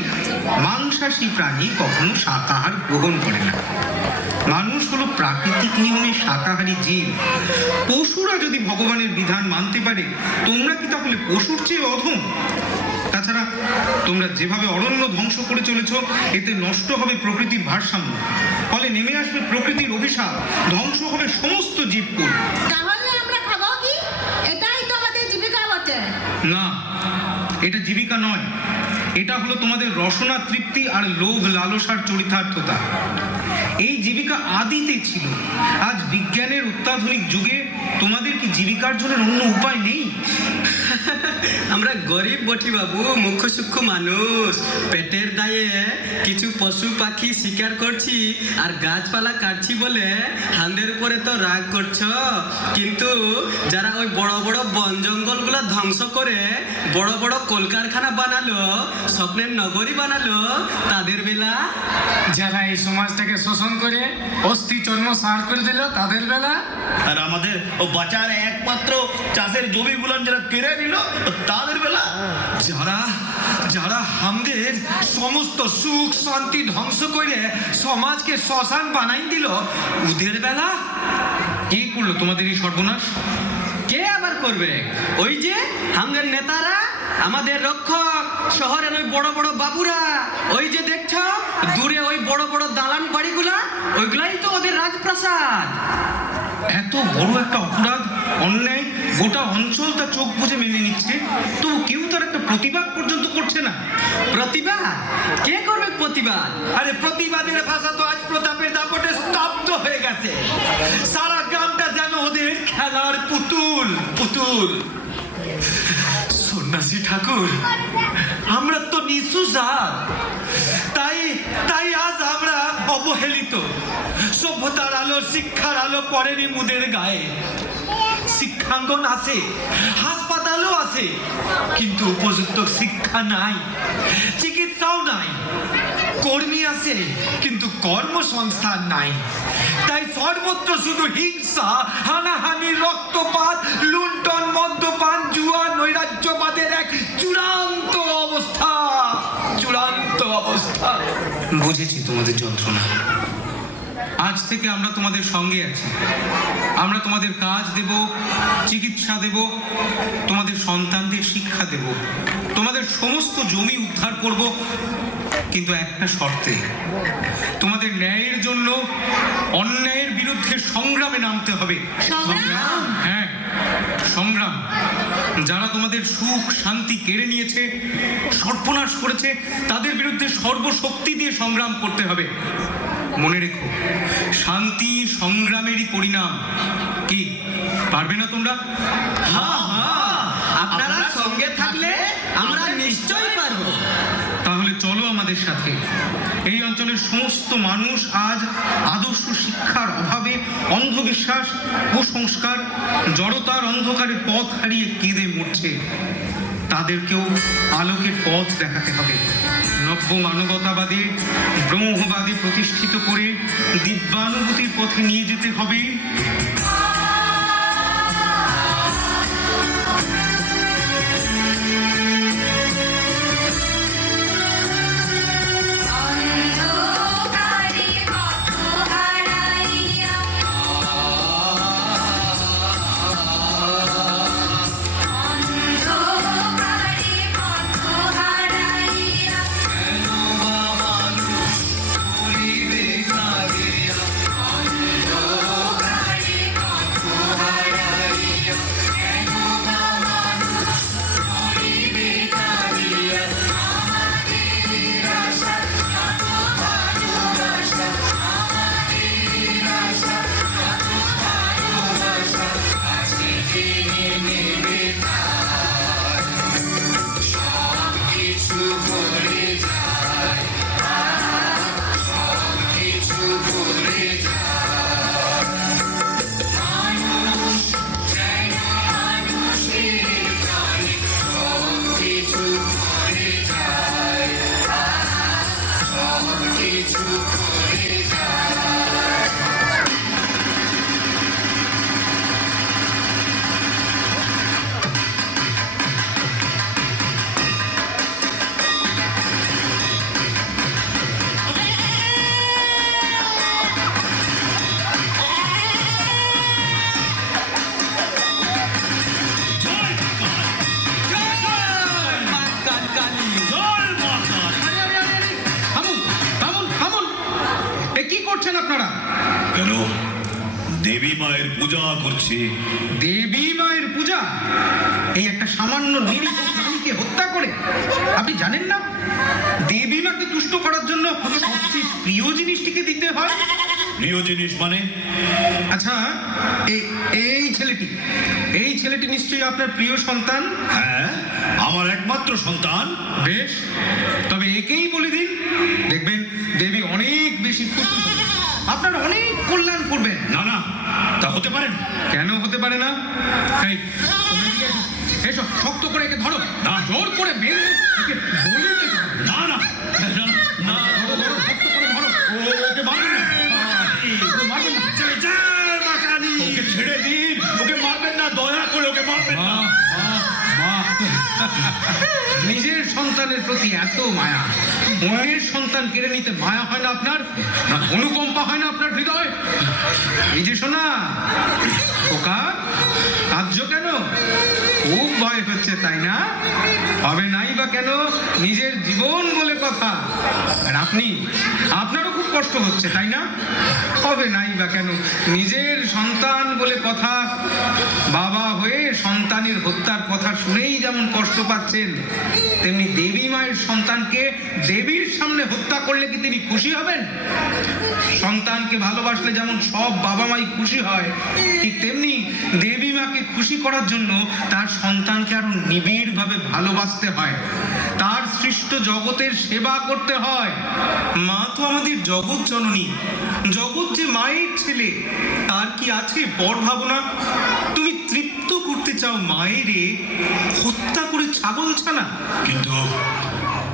মাংসাশী প্রাণী কখনো শাকাহার গ্রহণ করে না। মানুষ হলো প্রাকৃতিক নিয়মে শাকাহারী জীব। পশুরা যদি ভগবানের বিধান মানতে পারে, তোমরা কি তাহলে পশুর চেয়ে অধম? তাছাড়া তোমরা যেভাবে অরণ্য ধ্বংস করে চলেছ, এতে নষ্ট হবে প্রকৃতির ভারসাম্য, ফলে নেমে আসবে প্রকৃতির অভিশাপ, ধ্বংস হবে সমস্ত জীবকুল। তাহলে আমরা খাবো কি? এটাই তো আমাদের জীবিকা বটে। না, এটা জীবিকা নয়, এটা হলো তোমাদের রসনা তৃপ্তি আর লোভ লালসার চরিতার্থতা। এই জীবিকা আদিতে ছিল, আজ বিজ্ঞানের অত্যাধুনিক যুগে তোমাদের কি জীবিকার জন্য অন্য উপায় নেই? আমরা গরিব বটি বাবু, মুখ্য সূক্ষ্ম মানুষ, পেটের দায়ে কিছু পশু পাখি শিকার করছি আর গাছপালা কাটছি বলে হাঁদের উপরে তো রাগ করছো, কিন্তু যারা ওই বড় বড় বন জঙ্গলগুলো ধ্বংস করে বড় বড় কলকারখানা বানালো, স্বপ্নের নগরী বানালো, তাদের বেলা? যারা এই সমাজটাকে শোষণ করে অস্থি চর্ম সার করে দিল, তাদের বেলা? আর আমাদের ও বাঁচার একমাত্র চাষের জমিগুলো যারা কেড়ে নিল, তাদের বেলা? যারা যারা আমাদের সমস্ত সুখ শান্তি ধ্বংস করে সমাজকে শ্মশান বানাই দিল, ওদের বেলা? কে করলো তোমাদের এই সর্বনাশ? কে আবার করবে? ওই যে আমাদের নেতারা, আমাদের রক্ষক, শহরের ওই বড় বড় বাবুরা, ওই যে দেখছো দূরে ওই বড় বড় দালান বাড়িগুলা, ওইগুলাই তো ওদের রাজপ্রাসাদ। এত বড় একটা অপরাধ, অন্যায়, গোটা অঞ্চল তা চোখ বুজে মেনে নিচ্ছে, তো কেউ তার একটা প্রতিবাদ পর্যন্ত করছে না। প্রতিবাদ? কে করবে প্রতিবাদ? আরে প্রতিবাদের ভাষা তো আজ প্রতাপের দাপটে স্তব্ধ হয়ে গেছে। সারা গ্রামটা যেন ওদের খেলার পুতুল পুতুল। সন্ন্যাসী ঠাকুর, আমরা তো নিচু জাত, তাই তাই আজ আমরা অবহেলিত। সভ্যতার আলো, শিক্ষার আলো পড়েনি মুদের গায়ে। শিক্ষাঙ্গন আছে, হাসপাতালও আছে, কিন্তু উপযুক্ত শিক্ষা নাই, চিকিৎসাও নাই। কর্মী আছে, কিন্তু কর্মসংস্থান নাই। তাই সর্বত্র শুধু হিংসা, হানাহানি, রক্তপাত, লুণ্ঠন, মদ্যপান, জুয়া, নৈরাজ্যবাদের এক চূড়ান্ত অবস্থা, চূড়ান্ত অবস্থা। বুঝেছি তোমাদের যন্ত্রণা। আজ থেকে আমরা তোমাদের সঙ্গে আছি। আমরা তোমাদের কাজ দেব, চিকিৎসা দেব, তোমাদের সন্তানদের শিক্ষা দেব, তোমাদের সমস্ত জমি উদ্ধার করব, কিন্তু একটা শর্তে, তোমাদের ন্যায়ের জন্য অন্যায়ের বিরুদ্ধে সংগ্রামে নামতে হবে। হ্যাঁ, সংগ্রাম। যারা তোমাদের সুখ শান্তি কেড়ে নিয়েছে, সর্বনাশ করেছে, তাদের বিরুদ্ধে সর্বশক্তি দিয়ে সংগ্রাম করতে হবে। মনে রেখো, শান্তি সংগ্রামেরই পরিণাম। কি পারবে না তোমরা? আপনারা সঙ্গে থাকলে আমরা নিশ্চয়ই পারবো। তাহলে চলো আমাদের সাথে। এই অঞ্চলের সমস্ত মানুষ আজ আদর্শ শিক্ষার অভাবে অন্ধবিশ্বাস, কুসংস্কার, জড়তার অন্ধকারে পথ হারিয়ে কেঁদে মরছে। তাদেরকেও আলোকের পথ দেখাতে হবে। নব্য মানবতাবাদে, ব্রহ্মবাদে প্রতিষ্ঠিত করে দিব্যানুভূতির পথে নিয়ে যেতে হবে। আপনারা কেন দেবী মায়ের পূজা করছে? দেবী মায়ের পূজা? এই একটা সামান্য নিরীহ প্রাণীকে হত্যা করে আপনি জানেন না দেবী মাকে তুষ্ট করার জন্য সবচেয়ে প্রিয় জিনিসটিকে দিতে হয়? প্রিয় জিনিস মানে? আচ্ছা, এই ছেলেটি নিশ্চয়ই আপনার প্রিয় সন্তান? হ্যাঁ, আমার একমাত্র সন্তান। বেশ, তবে একেই বলে দিন, দেখবেন দেবী অনেক বেশি খুশি হবে, আপনার অনেক কল্যাণ করবেন। না না, তা হতে পারে না। কেন হতে পারে না? এই, তোমরা এদিকে এসো। এসো, শক্ত করে একে ধরো, না জোর করে বেঁধে একে বলে নিয়ে যাও। না না না, ধরো, শক্ত করে ধরো। ওকে মারবেন না, মারবেন না। ওকে ছেড়ে দিন, ওকে মারবেন না, দয়া করে ওকে মারবেন না। নিজের সন্তানের প্রতি এত মায়া, অন্যের সন্তান কেড়ে নিতে মায়া হয় না আপনার? অনুকম্পা হয় না আপনার হৃদয়? এই যে শোনা ওকা, কার্য কেন? খুব ভয় হচ্ছে তাই না? হবে নাই বা কেন? নিজের জীবন বলে কথা। আর আপনারও খুব কষ্ট হচ্ছে তাই না? হবে নাই বা কেন? নিজের সন্তান বলে কথা। বাবা হয়ে সন্তানের হত্যার কথা শুনেই যেমন কষ্ট পাচ্ছেন, তেমনি দেবী মায়ের সন্তানকে দেবীর সামনে হত্যা করলে কি তিনি খুশি হবেন? সন্তানকে ভালোবাসলে যেমন সব বাবা মাই খুশি হয়, ঠিক তেমনি দেবী মাকে খুশি করার জন্য তার সন্তানকে আরো নিবিড়ভাবে ভালোবাসতে হয়, তার সৃষ্ট জগতের সেবা করতে হয়। মা তো আমাদের জগৎ জননী, জগৎ যে মায়ের ছেলে, তার কি আছে বর ভাবনা? তুমি তৃপ্ত করতে চাও মায়েরে হত্যা করে ছাগল ছানা? কিন্তু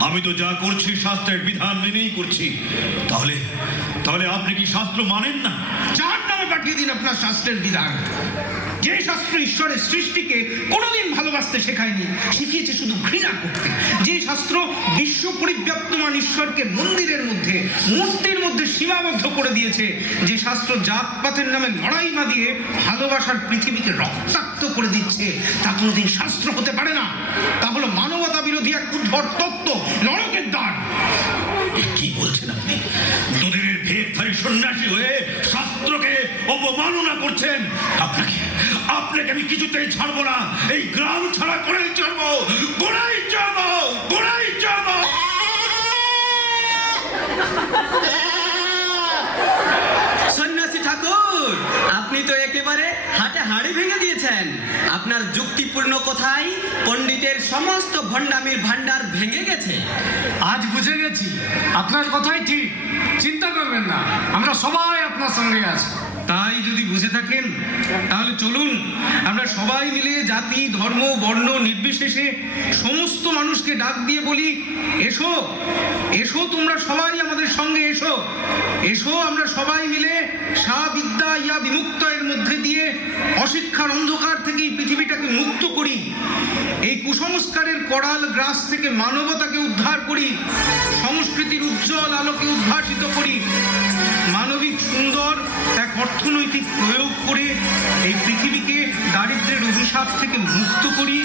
আমি তো যা করছি শাস্ত্রের বিধান মেনেই করছি। তাহলে তাহলে আপনি কি শাস্ত্র মানেন না? যার নামে পাঠিয়ে দিন আপনার শাস্ত্রের বিধান। যে শাস্ত্র ঈশ্বরের সৃষ্টিকে কোনোদিন ভালোবাসতে শেখায়নি, শিখিয়েছে শুধু ঘৃণা করতে। যে শাস্ত্র বিশ্ব পরিব্যাপ্তমান ঈশ্বরকে মন্দিরের মধ্যে, মূর্তির মধ্যে সীমাবদ্ধ করে দিয়েছে, যে শাস্ত্র জাতপাতের নামে লড়াই বাঁধিয়ে ভালোবাসার পৃথিবীকে রক্তাক্ত করে দিচ্ছে, তা কোনোদিন শাস্ত্র হতে পারে না। তা হলো মানবতা বিরোধী এক উদ্ভট তত্ত্ব, নরকের দ্বার। কি বলছেন আপনি? দুদিনের ভেদধারী সন্ন্যাসী হয়ে শাস্ত্রকে অবমাননা করছেন। আপনাকে আমি কিছুতেই ছাড়বো না। এই গ্রাম ছাড়া করেই ছাড়বো, গোড়াই যাবো, গোড়াই যাবো। সন্ন্যাসী ঠাকুর, আপনি তো একেবারে হাটে হাড়ি ভেঙে দিয়েছেন। আপনার যুক্তিপূর্ণ কথাই পণ্ডিতের সমস্ত ভণ্ডামির ভান্ডার ভেঙে গেছে। আজ বুঝে গেছি আপনার কথাই ঠিক। চিন্তা করবেন না, আমরা সবাই আপনার সঙ্গে আছি। তাই যদি বুঝে থাকেন তাহলে চলুন আমরা সবাই মিলে জাতি, ধর্ম, বর্ণ নির্বিশেষে সমস্ত মানুষকে ডাক দিয়ে বলি, এসো এসো, তোমরা সবাই আমাদের সঙ্গে এসো। এসো, আমরা সবাই মিলে সা বিদ্যা ইয়া বিমুক্ত এর মধ্যে দিয়ে অশিক্ষার অন্ধকার থেকে এই পৃথিবীটাকে মুক্ত করি। এই কুসংস্কারের করাল গ্রাস থেকে মানবতাকে উদ্ধার করি, সংস্কৃতির উজ্জ্বল আলোকে উদ্ভাসিত করি, মানবিক সুন্দর এক অর্থনৈতিক প্রয়োগ করে এই পৃথিবীকে দারিদ্র্যের অভিশাপ থেকে মুক্ত করি।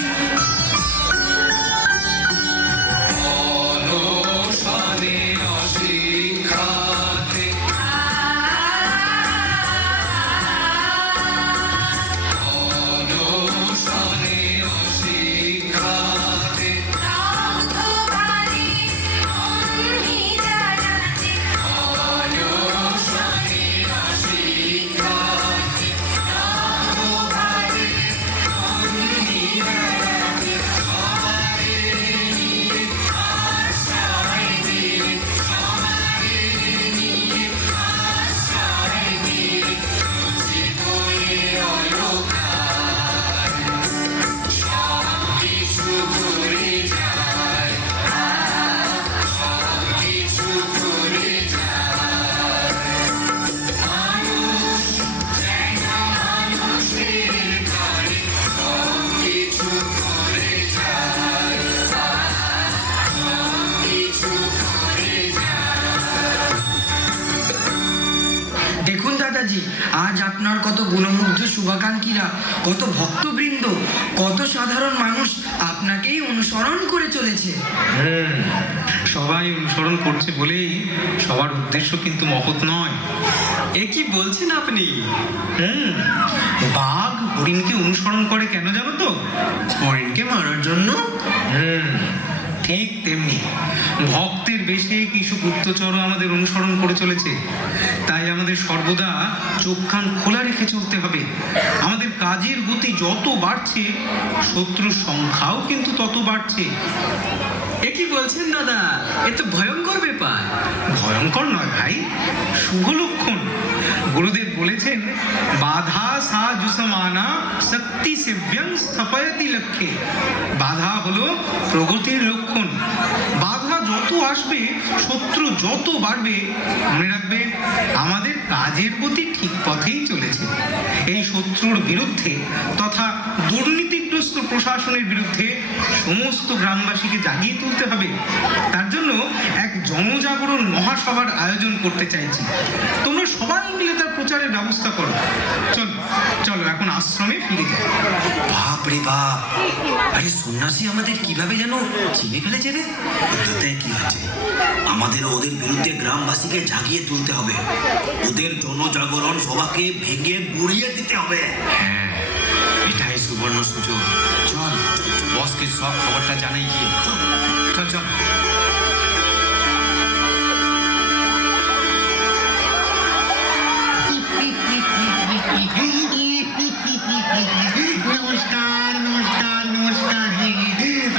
দেখুন দাদাজি, আজ আপনার কত গুণমুগ্ধ শুভাকাঙ্ক্ষীরা, কত ভক্তবৃন্দ, কত সাধারণ মানুষ আপনাকেই অনুসরণ করে চলেছে। সবাই অনুসরণ করছে বলেই সবার উদ্দেশ্য কিন্তু মহৎ নয়। এ কি বলছেন আপনি? বাঘ হরিণকে অনুসরণ করে কেন জানো তো? হরিণকে মারার জন্য। ঠিক তেমনি ভক্তের বেশে কিছু গুপ্তচর আমাদের অনুসরণ করে চলেছে। তাই আমাদের সর্বদা চোখ কান খোলা রেখে চলতে হবে। আমাদের কাজের গতি যত বাড়ছে, শত্রুর সংখ্যাও কিন্তু তত বাড়ছে। এ কি বলছেন দাদা? এ তো ভয়ঙ্কর ব্যাপার। ভয়ঙ্কর নয় ভাই, শুভ লক্ষণ। গুরুদেব বলেছেন, বাধা সা জুসমানা শক্তি সেব্যং স্থাপয়তি লক্ষ্যে। বাধা হলো প্রগতির লক্ষণ। বাধা যত আসবে, শত্রু যত বাড়বে, মনে রাখবে আমাদের কাজের গতি ঠিক পথেই চলেছে। এই শত্রুর বিরুদ্ধে তথা দুর্নীতিগ্রস্ত প্রশাসনের বিরুদ্ধে সমস্ত গ্রামবাসীকে জাগিয়ে তুলতে হবে। তার জন্য এক জনজাগরণ মহাসভার আয়োজন করতে চাইছি। তোমরা সবাই মিলে তার প্রচারের ব্যবস্থা করো। চলো চলো, এখন আশ্রমে ফিরে যাই। বাপ রে বাপ, আরে সন্ন্যাসী আমাদের কিভাবে যেন চিনে ফেলেছে রে। তাতে কি আছে, আমাদের ওদের বিরুদ্ধে গ্রামবাসীকে জাগিয়ে তুলতে হবে। ওদের জনজাগরণ সভাকে ভেঙে গুড়িয়ে দিতে হবে। হ্যাঁ, এটাই সুবর্ণ সুযোগ। চল, বসকে সব খবরটা জানাই গিয়ে। চল চল। নমস্কার নমস্কার নমস্কার,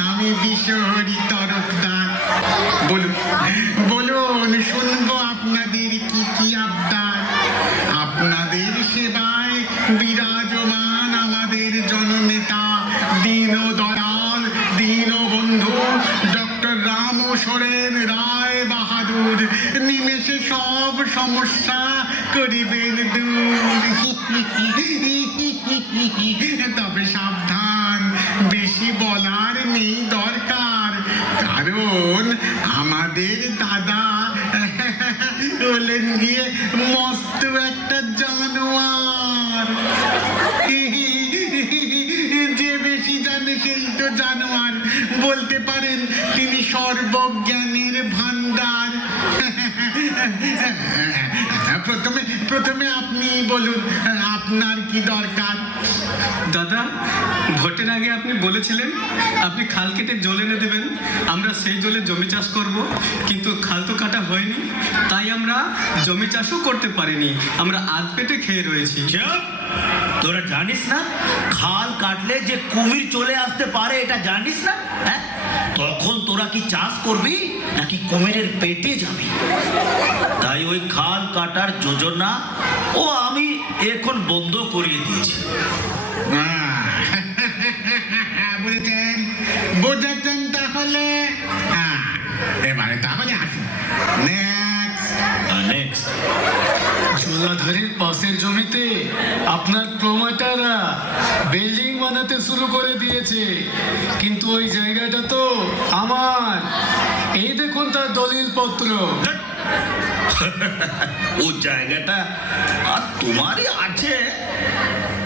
আমি বিশ্বহরি তরফদার। বলুন বলুন, শুনবো আপনাদের কি কি আবদার। আপনাদের সেবায় বিরাজমান আমাদের জননেতা, দীনদয়াল দীনবন্ধু ডক্টর রাম সোরেন রায় বাহাদুর নিমেষে সব সমস্যা করিবেন দূর। তবে সাবধান, বেশি বলার নেই দরকার, কারণ আমাদের দাদা হলেন গিয়ে মস্ত একটা জানোয়ার। যে বেশি জানে সেই তো জানোয়ার। বলতে পারেন তিনি সর্বজ্ঞানের ভান্ডার। প্রথমে আপনি বলুন আপনার কি দরকার। দাদা, ভোটের আগে আপনি বলেছিলেন আপনি খাল কেটে জল এনে দেবেন, আমরা সেই জলে জমি চাষ করব, কিন্তু খাল তো কাটা হয়নি, তাই আমরা জমি চাষও করতে পারিনি, আমরা আধ পেটে খেয়ে রয়েছি। চুপ! তোরা জানিস না খাল কাটলে যে কুমির চলে আসতে পারে, এটা জানিস না? হ্যাঁ, তখন তোরা কি চাষ করবি নাকি কুমিরের পেটে যাবি? তাই ওই খাল কাটার যোজনা আমি এখন বন্ধ করিয়ে দিয়েছি। বুঝেছেন, বুঝেছেন তাহলে? হ্যাঁ, এবারে তাহলে আসুন নেক্সট। জলাধারের পাশের জমিতে আপনার প্রমোটাররা বিল্ডিং বানাতে শুরু করে দিয়েছে, কিন্তু ওই জায়গাটা তো আমার। এই দেখুন তার দলিল পত্র। ও জায়গাটা আর তোমারই আছে,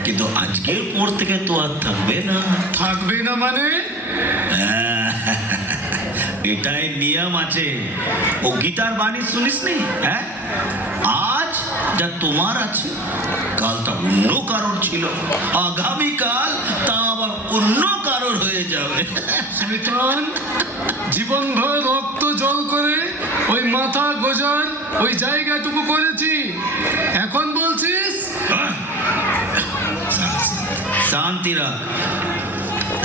কিন্তু আজকের পর থেকে তো আর থাকবে না। থাকবে না মানে? এটাই নিয়ম আছে। ও গীতার বাণী শুনিসনি? হ্যাঁ, আজ যা তোমার আছে কাল তা অন্য কারোর ছিল, আগামীকাল তা আবার অন্য কারোর হয়ে যাবে। শয়তান, জীবনভর রক্ত জল করে ওই মাথা গোজার ওই জায়গাটুকু করেছি, এখন বলছিস? শান্তি রাখ,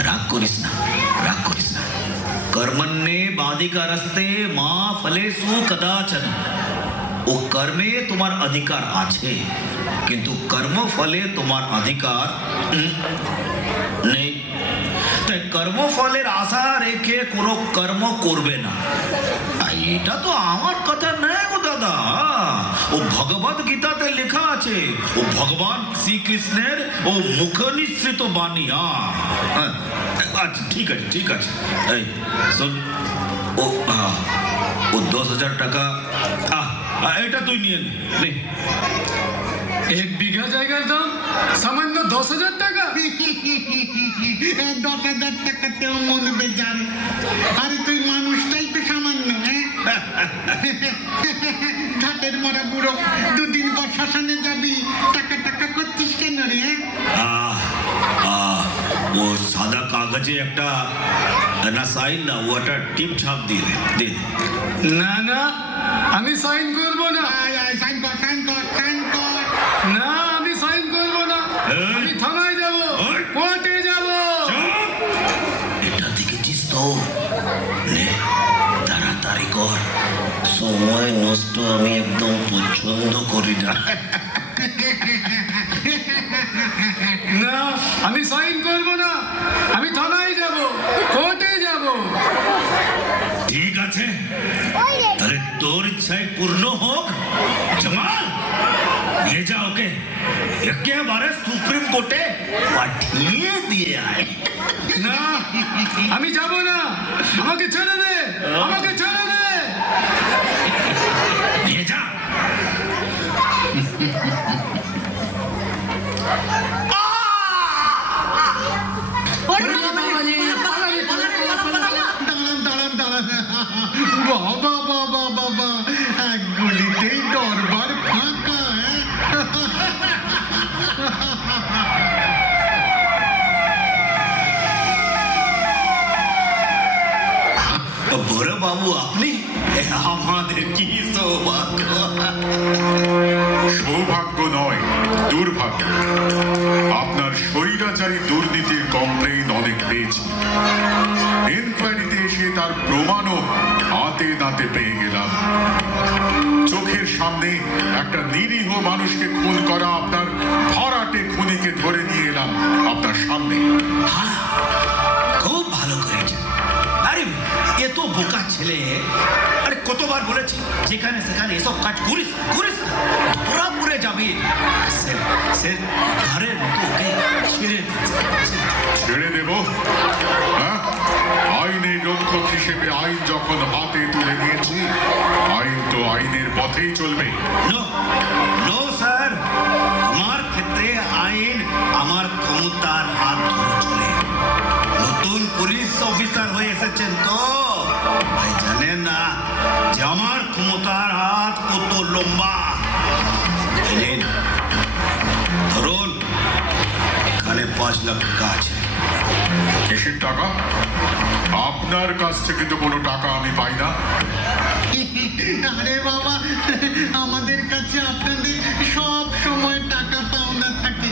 রাগ করিস না, রাগ করিস না। কর্মণ্যে বাধিকারস্তে মা ফলেষু কদাচন। ও কর্মে তোমার অধিকার আছে, কিন্তু কর্মফলে তোমার অধিকার নেই। তাই কর্মফলের আশা রেখে কোনো কর্ম করবে না। এটা তো আমার কথা নয় গো দাদা, ও ভগবত গীতাতে লেখা আছে, ও ভগবান শ্রীকৃষ্ণের ও মুখ নিঃসৃত বাণী। আচ্ছা ঠিক আছে, ঠিক আছে। এই শোন, ও 10,000 টাকা এটা তুই নিয়ে নে। 1 বিঘা জায়গার দাম সামান্য 10,000 টাকা? 10,000 টাকাতেও মন বেজান। আরে তুই মানুষটাই তো সামান্য। ঘাটের মরা বুড়ো, 2 দিন পর শ্মশানে যাবি, টাকা টাকা করছিস কেন রে? ও সাদা কাগজে একটা না সাইন না, ও একটা টিপ ছাপ দিয়ে দে। না না, আমি সাইন করব না। সাইন কর, সাইন কর, সাইন কর। না, আমি সাইন করব না। আমি থানায় যাব, কোর্টে যাব। এটা দেখেছিস তো? নে, তাড়াতাড়ি কর, সময় নষ্ট আমি একদম পছন্দ করি না। না, আমি সাইন করব না, আমি থানায় যাব, কোর্টে যাব। ঠিক আছে, তাহলে তোর ইচ্ছাই পূর্ণ হোক। জামাল, নিয়ে যা ওকে, একেবারে সুপ্রিম কোর্টে পাঠিয়ে দিয়ে আয়। না, আমি যাব না, আমাকে ছেড়ে দে, আমাকে ছেড়ে দে। নিয়ে যা। বাবা বাবা বাবা, এক গুলিতেই দরবার ফাঁকা। বড় বাবু, আপনি আমাদের কি সৌভাগ্য। সৌভাগ্য নয়, দুর্ভাগ্য। আপনার স্বৈরাচারী দুর্নীতির কমপ্লেইন অনেক পেয়েছি, এনকোয়ারিতে এসে তার প্রমাণও হাতে দাঁতে পেয়ে গেলাম। চোখের সামনে একটা নিরীহ মানুষকে খুন করা আপনার ভরাটে খুনিকে ধরে নিয়ে এলাম আপনার সামনে। খুব ভালো করেছে। আরে এ তো বোকা ছেলে। আরে কতবার বলেছি যেখানে সেখানে এসব কাজ করিস করিস না, তোরা পড়ে যাবি। সে ঘরের মতো ওকে ছেড়ে দেব? হ্যাঁ, আইনের রক্ষক হিসেবে আইন যখন হাতে তুলে নিয়েছি, আইন তো আইনের পথেই চলবে। নো নো স্যার, আমার ক্ষেত্রে আইন আমার ক্ষমতার হাত ধরে চলে। নতুন পুলিশ অফিসার হয়ে এসেছেন তো, ভাই জানেন না যে আমার ক্ষমতার হাত কত লম্বা। নিন, ধরুন, এখানে 5 লাখ টাকা আছে। কিসের টাকা? আপনার কাছ থেকে তো কোনো টাকা আমি পাই না। আরে বাবা, আমাদের কাছে আপনাদের সব সময় টাকা পাওনা থাকে।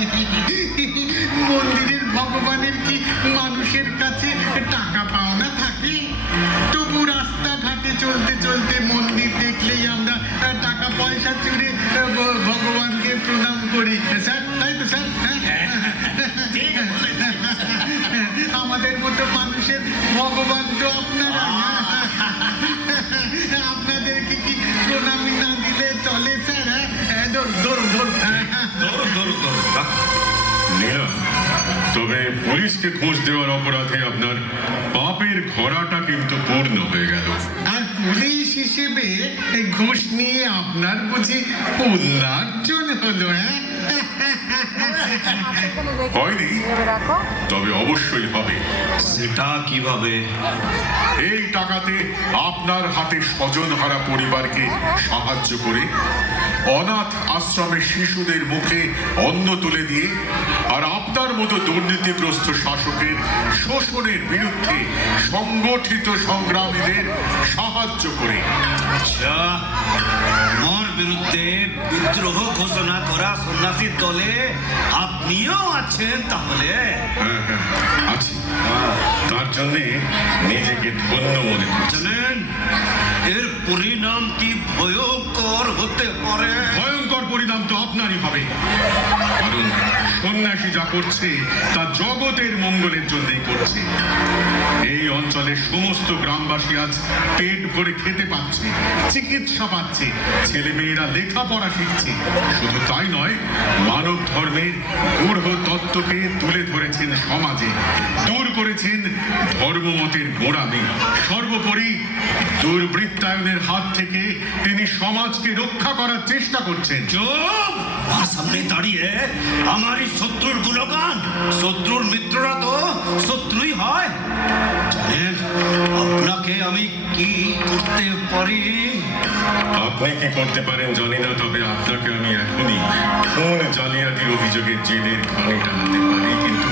মন্দিরের ভগবানের কি মানুষের কাছে টাকা পাওনা থাকে? তবু রাস্তাঘাটে চলতে চলতে মন্দির দেখলেই আমরা টাকা পয়সা চুরে ভগবানকে প্রণাম করি, স্যার, তাই তো স্যার? আমাদের মতো মানুষের ভগবান তো আপনারা। আপনাদেরকে কি প্রণামী না দিলে চলে স্যার? নীলা, তবে পুলিশকে ঘুষ দেওয়ার অপরাধে আপনার পাপের ঘোড়াটা কিন্তু পূর্ণ হয়ে গেল। আর পুলিশ হিসেবে ঘুষ নিয়ে আপনার বুঝি পুণ্যার্জন হলো? হয়নি, তবে অবশ্যই হবে। সেটা কিভাবে? এই টাকাতে আপনার হাতে স্বজনহারা পরিবারকে সাহায্য করে, অনাথ আশ্রমের শিশুদের মুখে অন্ন তুলে দিয়ে, আর আপনার মতো দুর্নীতিগ্রস্ত শাসকের শোষণের বিরুদ্ধে সংগঠিত সংগ্রামীদের সাহায্য করে। আচ্ছা, আমার বিরুদ্ধে বিদ্রোহ ঘোষণা করা সন্ন্যাসীর দলে আপনিও আছেন তাহলে? হ্যাঁ, আছি। তার জন্যে নিজেকে ধন্য মনে করছি। জানেন এর পরিণাম কি ভয়ঙ্কর হতে পারে? ভয়ঙ্কর পরিণাম তো আপনারই হবে, কারণ সন্ন্যাসী যা করছে তা জগতের মঙ্গলের জন্যই করছে। এই অঞ্চলের সমস্ত গ্রামবাসী আজ পেট ভরে খেতে পাচ্ছে, চিকিৎসা পাচ্ছে, ছেলে মেয়েরা লেখাপড়া শিখছে। শুধু তাই নয়, মানব ধর্মের গূঢ় তত্ত্বকে তুলে ধরেছেন সমাজে, দূর করেছেন ধর্মমতের গোড়ামি। সর্বোপরি দুর্বৃত্তায়নের হাত থেকে তিনি সমাজকে রক্ষা করার চেষ্টা করছেন। চুপ! আমার সামনে দাঁড়িয়ে আমারই শত্রুর গুণগান! শত্রুর মিত্ররা তো শত্রুই হয়। জানেন আপনাকে আমি কি করতে পারি? আপনি কি করতে পারেন জানি না, তবে আপনাকে আমি এখনই খুন জালিয়াতির অভিযোগে জেলের ঘানি টানাতে পারি। কিন্তু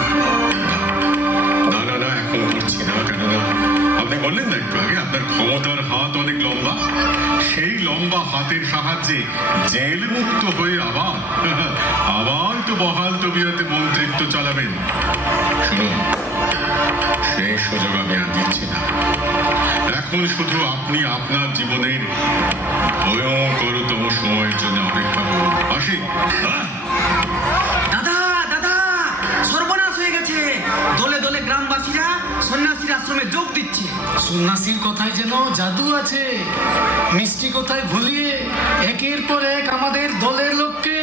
না, এখন করছি না। কেননা আপনি বললেন না একটু আগে আপনার ক্ষমতার হাত অনেক লম্বা। সেই লম্বা হাতের সাহায্যে জেল মুক্ত হয়ে আবার তো বহাল তবিয়তে মন্ত্রিত্ব চালাবেন। শুনুন, সেই সুযোগ আমি আর দিচ্ছি না। এখন শুধু আপনি আপনার জীবনের ভয়ঙ্করতম সময়ের জন্য অপেক্ষা করুন। আসি। দাদা দাদা, সর্বনাশ হয়ে গেছে। দলে দলে গ্রামবাসীরা সন্ন্যাসীর আশ্রমে যোগ দিচ্ছে। সন্ন্যাসীর কথায় যেন জাদু আছে। মিষ্টি কথায় ভুলিয়ে একের পর এক আমাদের দলের লোককে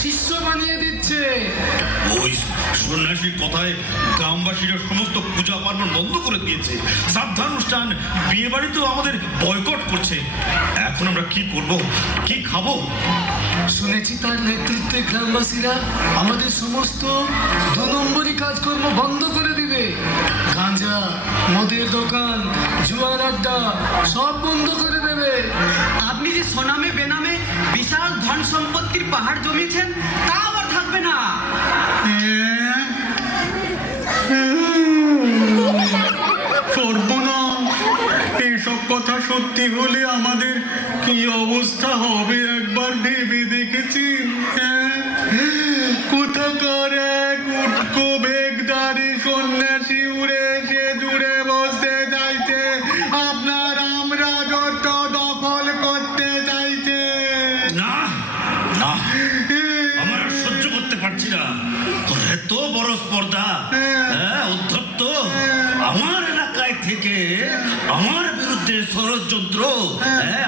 শিষ্য বানিয়ে দিচ্ছে। ওই সন্ন্যাসীর কথায় গ্রামবাসীরা সমস্ত পূজা পার্বণ বন্ধ করে দিয়েছে। শ্রাদ্ধানুষ্ঠান, বিয়ে বাড়িতেও আমাদের বয়কট করছে। এখন আমরা কি করব, কি খাবো? শুনেছি তার নেতৃত্বে গ্রামবাসীরা আমাদের সমস্ত 2 নম্বরই কাজকর্ম বন্ধ করে দিবে। গাঁজা, মদের দোকান, জুয়ার আড্ডা সব বন্ধ করে দেবে। আপনি যে সোনামে বেনামে বিশাল ধন সম্পত্তির পাহাড় জমিয়েছেন তা আবার থাকবে না। এসব কথা সত্যি হলে আমাদের কি অবস্থা হবে একবার ভেবে দেখেছেন? কোথাকার এক উটকো বেগদারি সন্ন্যাসী উড়ে এসে জুড়ে বসতে চাইছে, আপনার রাজত্ব দখল করতে চাইছে। না না, আমরা সহ্য করতে পারছি না। এত বড় স্পর্ধা, উদ্ধত্ত, আমার এলাকায় থেকে আমার বিরুদ্ধে ষড়যন্ত্র,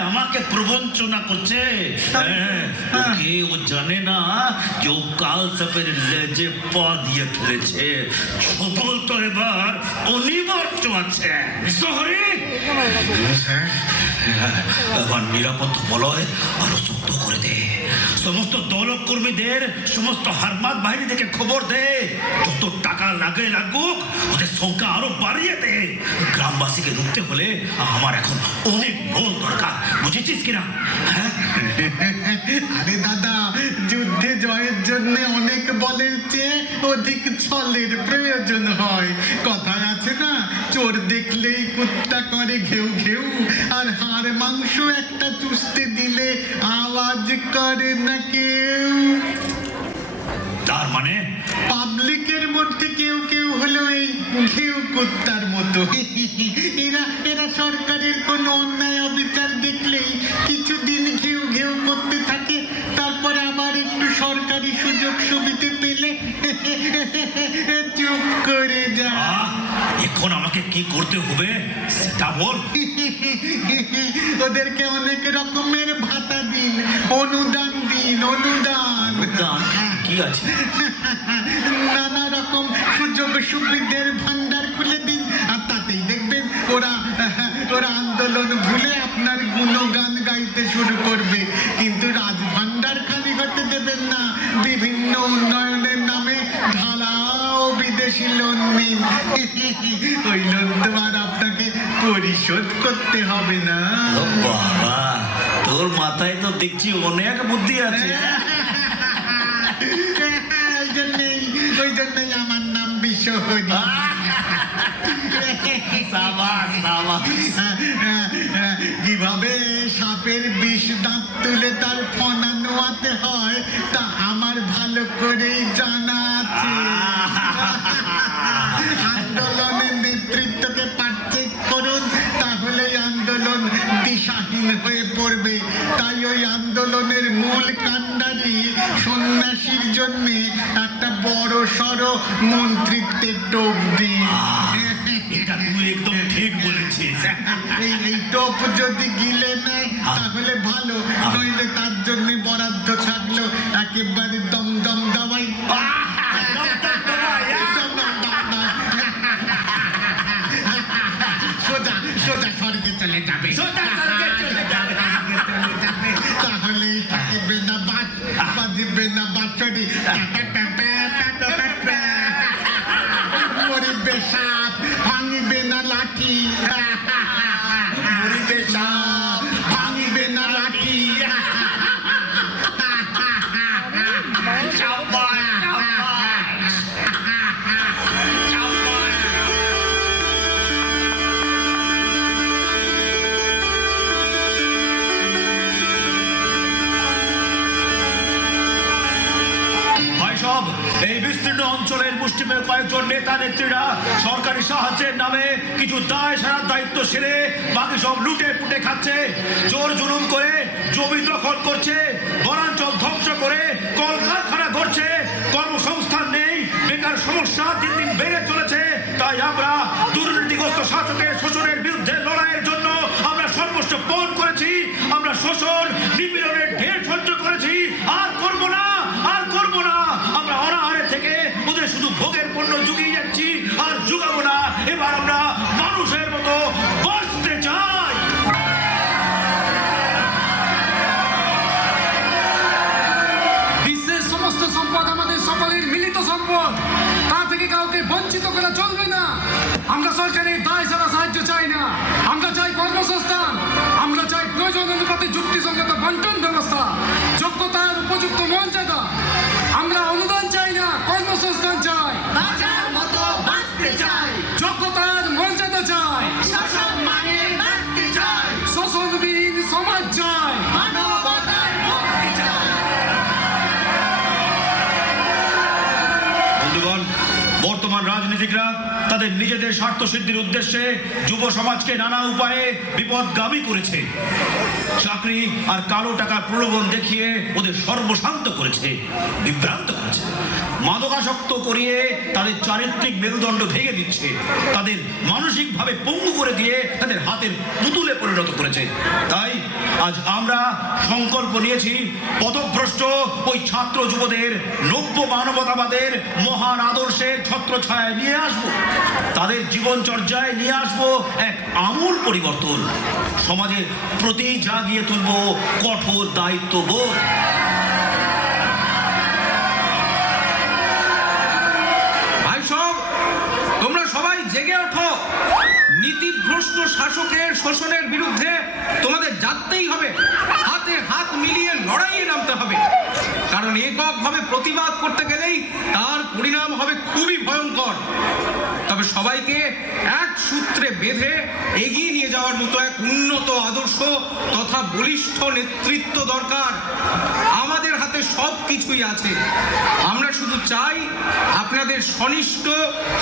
আমাকে প্রবঞ্চনা করছে। ও জানে না যে ও কাল সাপের লেজে পা দিয়ে ফেলেছে। সফল তো এবার অনিবার্য আছে। এবার নিরাপদ বলয় আরো শক্ত করে দে। সমস্ত দলক কর্মীদের, সমস্ত হারমাত বাহিনীদেরকে খবর দে, যত টাকা লাগে লাগুক ওদের সংখ্যা আরো বাড়িয়ে দে। গ্রামবাসীকে রুখতে হলে আমার এখন অনেক বল দরকার, বুঝেছিস কিনা? হ্যাঁ, আরে দাদা, যুদ্ধে জয়ের জন্য অনেক বলের চেয়ে অধিক ছলের প্রয়োজন হয়। কথায় আছে না, চোর দেখলেই কুত্তা করে ঘেউ ঘেউ, আর হাড় মাংস একটা চুষতে দিলে আওয়াজ করে না কেউ। তার মানে পাবলিকের মধ্যে কেউ কেউ হলো এই ঘেউ কুত্তার মতো। এরা সরকারের কোনো অন্যায় অবিচার দেখলেই কিছুদিন ঘেউ ঘেউ করতে থাকে, তারপরে আবার একটু সরকারি সুযোগ সুবিধা পেলে চুপ করে যায়। এখন আমাকে কি করতে হবে সেটা বল। ওদেরকে অনেক রকমের ভাতা দিন, অনুদান দিন, অনুদান। কি আছে? নানা রকম সুযোগ সুবিধের ভান্ডার খুলে দিন, আর তাতেই দেখবেন ওরা আন্দোলন ভুলে আপনার গুণগান গাইতে শুরু করবে। কিন্তু রাজ ভান্ডার খালি হতে দেবেন না, বিভিন্ন উন্নয়নের নামে ঢালাও বিদেশি লোন নিন। ওই লোন তো আর আপনাকে পরিশোধ করতে হবে না। বাবা, তোর মাথায় তো দেখছি অনেক বুদ্ধি আছে। ওই জন্যই আমার নাম বিশ্বহরি। কিভাবে সাপের বিষ দাঁত তুলে তার ফনা নোয়াতে হয় তা আমার ভালো করেই জানা আছে। আন্দোলনের নেতৃত্বকে পারচেজ করুন, তাহলেই আন্দোলন দিশাহীন হয়ে পড়বে। তাই ওই আন্দোলনের মূল কাণ্ডারি সন্ন্যাসীর জন্য একটা বড় সড়ো মন্ত্রিত্বের টোপ দিন। এটা তুই একদম ঠিক বলেছিস। এই টোপ যদি গিলে নেয় তাহলে ভালো, নইলে তার জন্য বরাদ্দ থাকলো একেবারে দমদম দাবাই। সোজা সোজা স্বর্গে চলে যাবে, তাহলেই থাকবে না বাস, বাজিবে না বাঁশরি, মরিবে সাপ, ভাঙিবে না লাঠি, মরিবে সাপ, ভাঙিবে না লাঠি। এই বিস্তীর্ণ অঞ্চলের মুষ্টিমেয় কয়েকজন নেতা নেত্রীরা সরকারি সাহায্যের নামে কিছু দায় সারা দায়িত্ব সেরে বাকি সব লুটে পুটে খাচ্ছে, জোর জুলুম করে জমি দখল করছে, বনাঞ্চল ধ্বংস করে কলকারখানা করছে, কর্মসংস্থান নেই, বেকার সমস্যা দিন দিন বেড়ে চলেছে। তাই আমরা দুর্নীতিগ্রস্ত শাসকের শোষণের বিরুদ্ধে লড়াইয়ের জন্য আমরা সর্বস্ব পণ করেছি। আমরা শোষণ নিপীড়নের ঢের সহ্য করেছি, আর করব না, আর করব না। আমরা অনাহারে থেকে ওদের শুধু ভোগের পণ্য জুগিয়ে যাচ্ছি, আর জুগাবো না। এবার আমরা মানুষের মতো বাঁচতে চাই। বিশ্বের সমস্ত সম্পদ আমাদের সকলের মিলিত সম্পদ, তা থেকে কাউকে বঞ্চিত করা চলবে না। আমরা সরকারের দায় ছাড়া সাহায্য চাই না, আমরা চাই কর্মসংস্থান, আমরা চাই প্রয়োজন অনুপাতে যুক্তিসঙ্গত বন্টন ব্যবস্থা, যোগ্যতার উপযুক্ত মর্যাদা। আমরা অনুদান চাই না, কর্মসংস্থান চাই, যোগ্যতার মর্যাদা চাই, শোষণবিহীন সমাজ চাই। বন্ধুগণ, বর্তমান রাজনীতিকরা তাদের নিজেদের স্বার্থ সিদ্ধির উদ্দেশ্যে যুব সমাজকে নানা উপায়ে বিপদগামী করেছে। চাকরি আর কালো টাকার প্রলোভন দেখিয়ে ওদের সর্বশান্ত করেছে, বিভ্রান্ত করেছে, মাদকাসক্ত করিয়ে তাদের চারিত্রিক মেরুদণ্ড ভেঙে দিচ্ছে, তাদের মানসিকভাবে পঙ্গু করে দিয়ে তাদের হাতের পুতুলে পরিণত করেছে। তাই আজ আমরা সংকল্প নিয়েছি পথভ্রষ্ট ওই ছাত্র যুবদের নব্য মানবতাবাদের মহান আদর্শের ছত্রছায়ায় নিয়ে আসবো, তাদের জীবনচর্যায় নিয়ে আসবো এক আমূল পরিবর্তন, সমাজের প্রতি জাগিয়ে তুলবো কঠোর দায়িত্ববোধ। শাসকের শোষণের বিরুদ্ধে তোমাদের জানতেই হবে, হাতে হাত মিলিয়ে লড়াইয়ে নামতে হবে। কারণ এককভাবে প্রতিবাদ করতে গেলেই তার পরিণাম হবে খুবই ভয়ঙ্কর। তবে সবাইকে এক সূত্রে বেঁধে এগিয়ে নিয়ে যাওয়ার মতো এক উন্নত আদর্শ তথা বলিষ্ঠ নেতৃত্ব দরকার। আমাদের হাতে সব কিছুই আছে। আমরা শুধু চাই আপনাদের সনিষ্ঠ,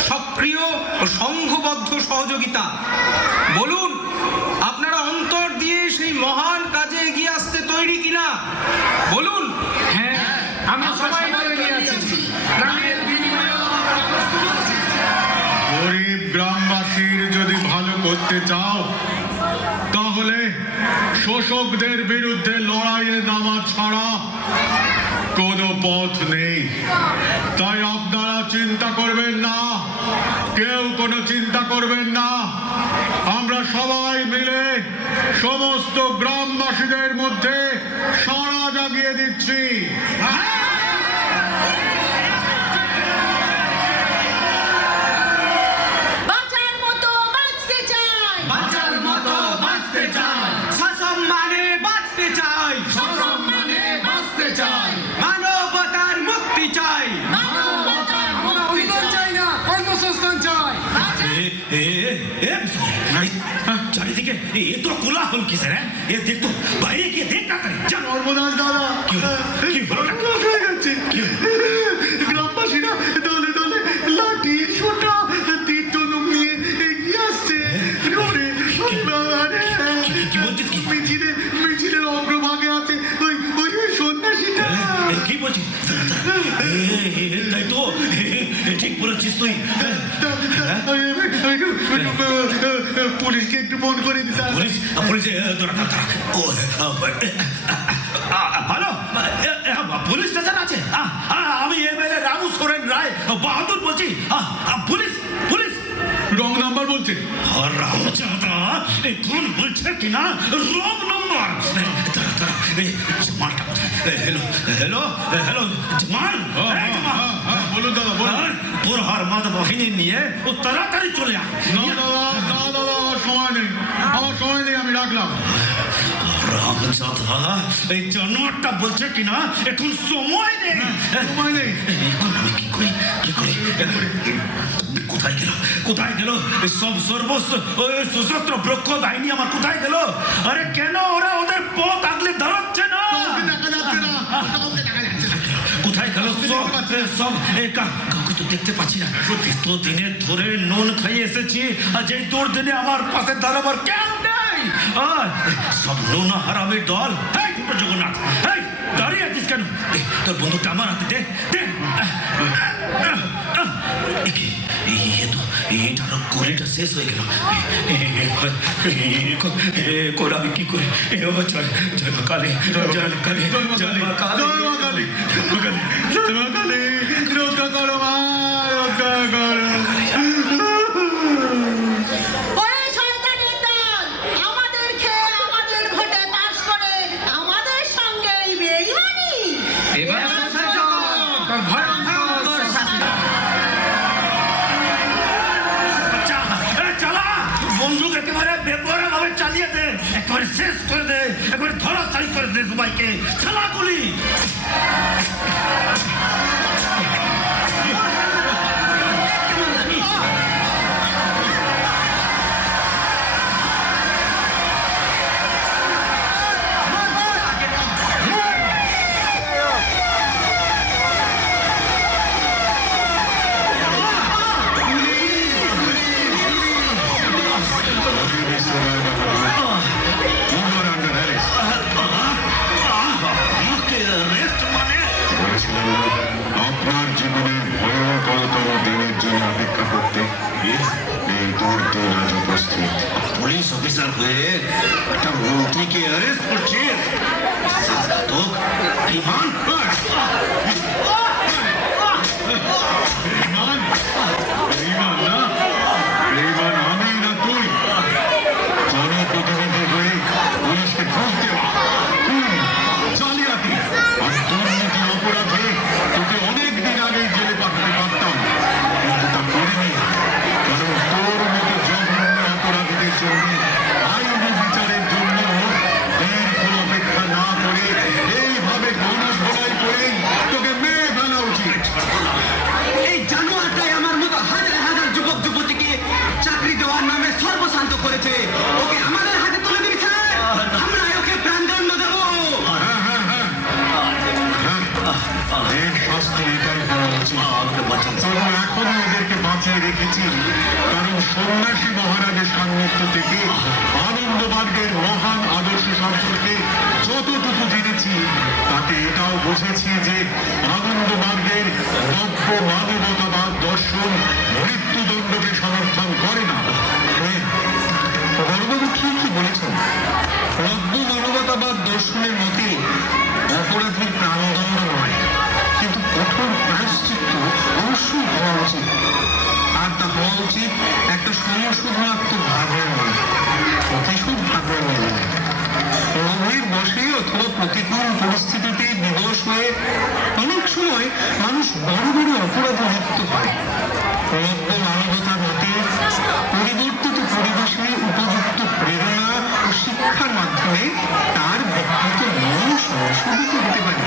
সক্রিয় ও সংঘবদ্ধ সহযোগিতা। বলুন, আপনারা অন্তর দিয়ে সেই মহান কাজে এগিয়ে আসতে তৈরি কিনা? বলুন। হ্যাঁ, আমরা সবাই এগিয়ে আছি। প্রাণের বিনিময়ে আমরা প্রস্তুত আছি। গরিব গ্রামবাসীর যদি ভালো করতে চাও, তাহলে শোষকদের বিরুদ্ধে লড়াইয়ে নামা ছাড়া কোনো পথ নেই। তাই আপনারা চিন্তা করবেন না, কেউ কোনো চিন্তা করবেন না। আমরা সবাই মিলে সমস্ত গ্রামবাসীদের মধ্যে সাড়া জাগিয়ে দিচ্ছি। বাঁচার মতো বাঁচতে চাই, বাঁচার মতো বাঁচতে চাই, সসম্মানে বাঁচতে চাই, সম্মানে বাঁচতে চাই। মানবতার মুক্তি চাই। আমরা অধিকার চাই না, কর্মসংস্থান চাই। চারিদিকে এ তো কোলাহল কিসের? এ দেখ তো, বাইরে গিয়ে দেখ না করে। যা। সর্বনাশ দাদা, কি হলো? হয়ে গেছে। গ্রামবাসীরা দলে দলে লাঠি, সোঁটা, তীর ধনুক নিয়ে এগিয়ে আসছে। কি বলছিস কি? মিছিলের অগ্রভাগে আছে ওই সন্ন্যাসীটা। কি বলছিস? তাই তো, ঠিক বলেছিস তুই। পুলিশকে একটু ফোন করে দিতে। পুলিশ হ্যালো, পুলিশ স্টেশন আছে? আমি এমএলএ রামু সোরেন রায় বাহাদুর বলছি। পুলিশ পুলিশ রং নাম্বার বলছে। রামচাঁদা, কোন বলছে কিনা রং নম্বর? জামালটা কোথায়? Hello hello hello, Jamal. বলুন দাদা, বলুন। তোর হার মাদ বাহিনী নিয়ে ও তাড়াতাড়ি চলে আয়। না দাদা, আমার সময় নেই, আমি রাখলাম। রামচাঁদা, এই জানোয়ারটা বলছে কিনা এখন সময় নেই। আমি কি করি? কোথায় গেল সব সশস্ত্র ব্রক্ষ বাহিনী? আমার কোথায় গেল? আরে কেন ওরা ওদের পথ আগলে দাঁড়াচ্ছে না? কোথায় গেল সব? কাউকে তো দেখতে পাচ্ছি না। এত দিনের ধরে নুন খাইয়ে এসেছি, আর যেই তোর দিনে আমার পাশে দাঁড়াবার কেউ নেই। সব নুন হারামের দল। জগন্নাথ, দাঁড়িয়ে আছিস কেন? তোর বন্দুকটা আমার হাতে দে। এটার গলিটা শেষ হয়ে গেল। আমি কি করি? কালী রক্ষা করো মা, রক্ষা করো। ওরে শয়তানের দল, আমাদের খেয়ে আমাদের ভোটে পাস করে আমাদের সঙ্গে এই বেইমানি। এবার তার ভয়ঙ্কর শাস্তি। চালা, বন্দুক একেবারে বেপরোয়া ভাবে চালিয়ে দে, একেবারে শেষ করে দে, একেবারে ধরাশায়ী করে দে সবাইকে। চালা গুলি। আপনার জীবনের ভয়ঙ্করতম দিনের জন্য অপেক্ষা করতে এই দুর্দিন আজ উপস্থিত। পুলিশ অফিসার হয়ে একটা মন্ত্রীকে অ্যারেস্ট করছিস? বেঈমান আমি না তুই। জনপ্রতিনিধি হয়ে পুলিশকে ঘুষ দেওয়া, জালিয়াতি আর দুর্নীতি অপরাধে তোকে অনেক দিন আগে জেলে পাঠাতে পারতাম, কিন্তু তা করিনি। কারণ তোর মতো জঘন্য অপরাধীদের জন্য থেকে আনন্দমার্গের মহান আদর্শ সম্পর্কে যতটুকু জেনেছি তাতে এটাও বুঝেছি যে আনন্দমার্গের নব্য মানবতাবাদ দর্শন মৃত্যুদণ্ডকে সমর্থন করে না। বড়বাবু ঠিকই বলেছেন, নব্য মানবতাবাদ দর্শনের মতে অপরাধীর প্রাণদণ্ড নয়, কিন্তু কঠোর প্রায়শ্চিত্ত অবশ্যই হওয়া উচিত। আর তা হওয়া উচিত একটা সংশোধনাত্মক ভাবনার নয়, প্রতিশোধ ভাবনার নয়। লোভের বশে অথবা প্রতিকূল পরিস্থিতিতে বিবশ হয়ে অনেক সময় মানুষ বড় বড় অপরাধে লিপ্ত হয়। নব্য মানবতার মতে পরিবর্তিত পরিবেশে উপযুক্ত প্রেরণা ও শিক্ষার মাধ্যমে তার ব্যক্তিগত মন সংশোধিত হতে পারে,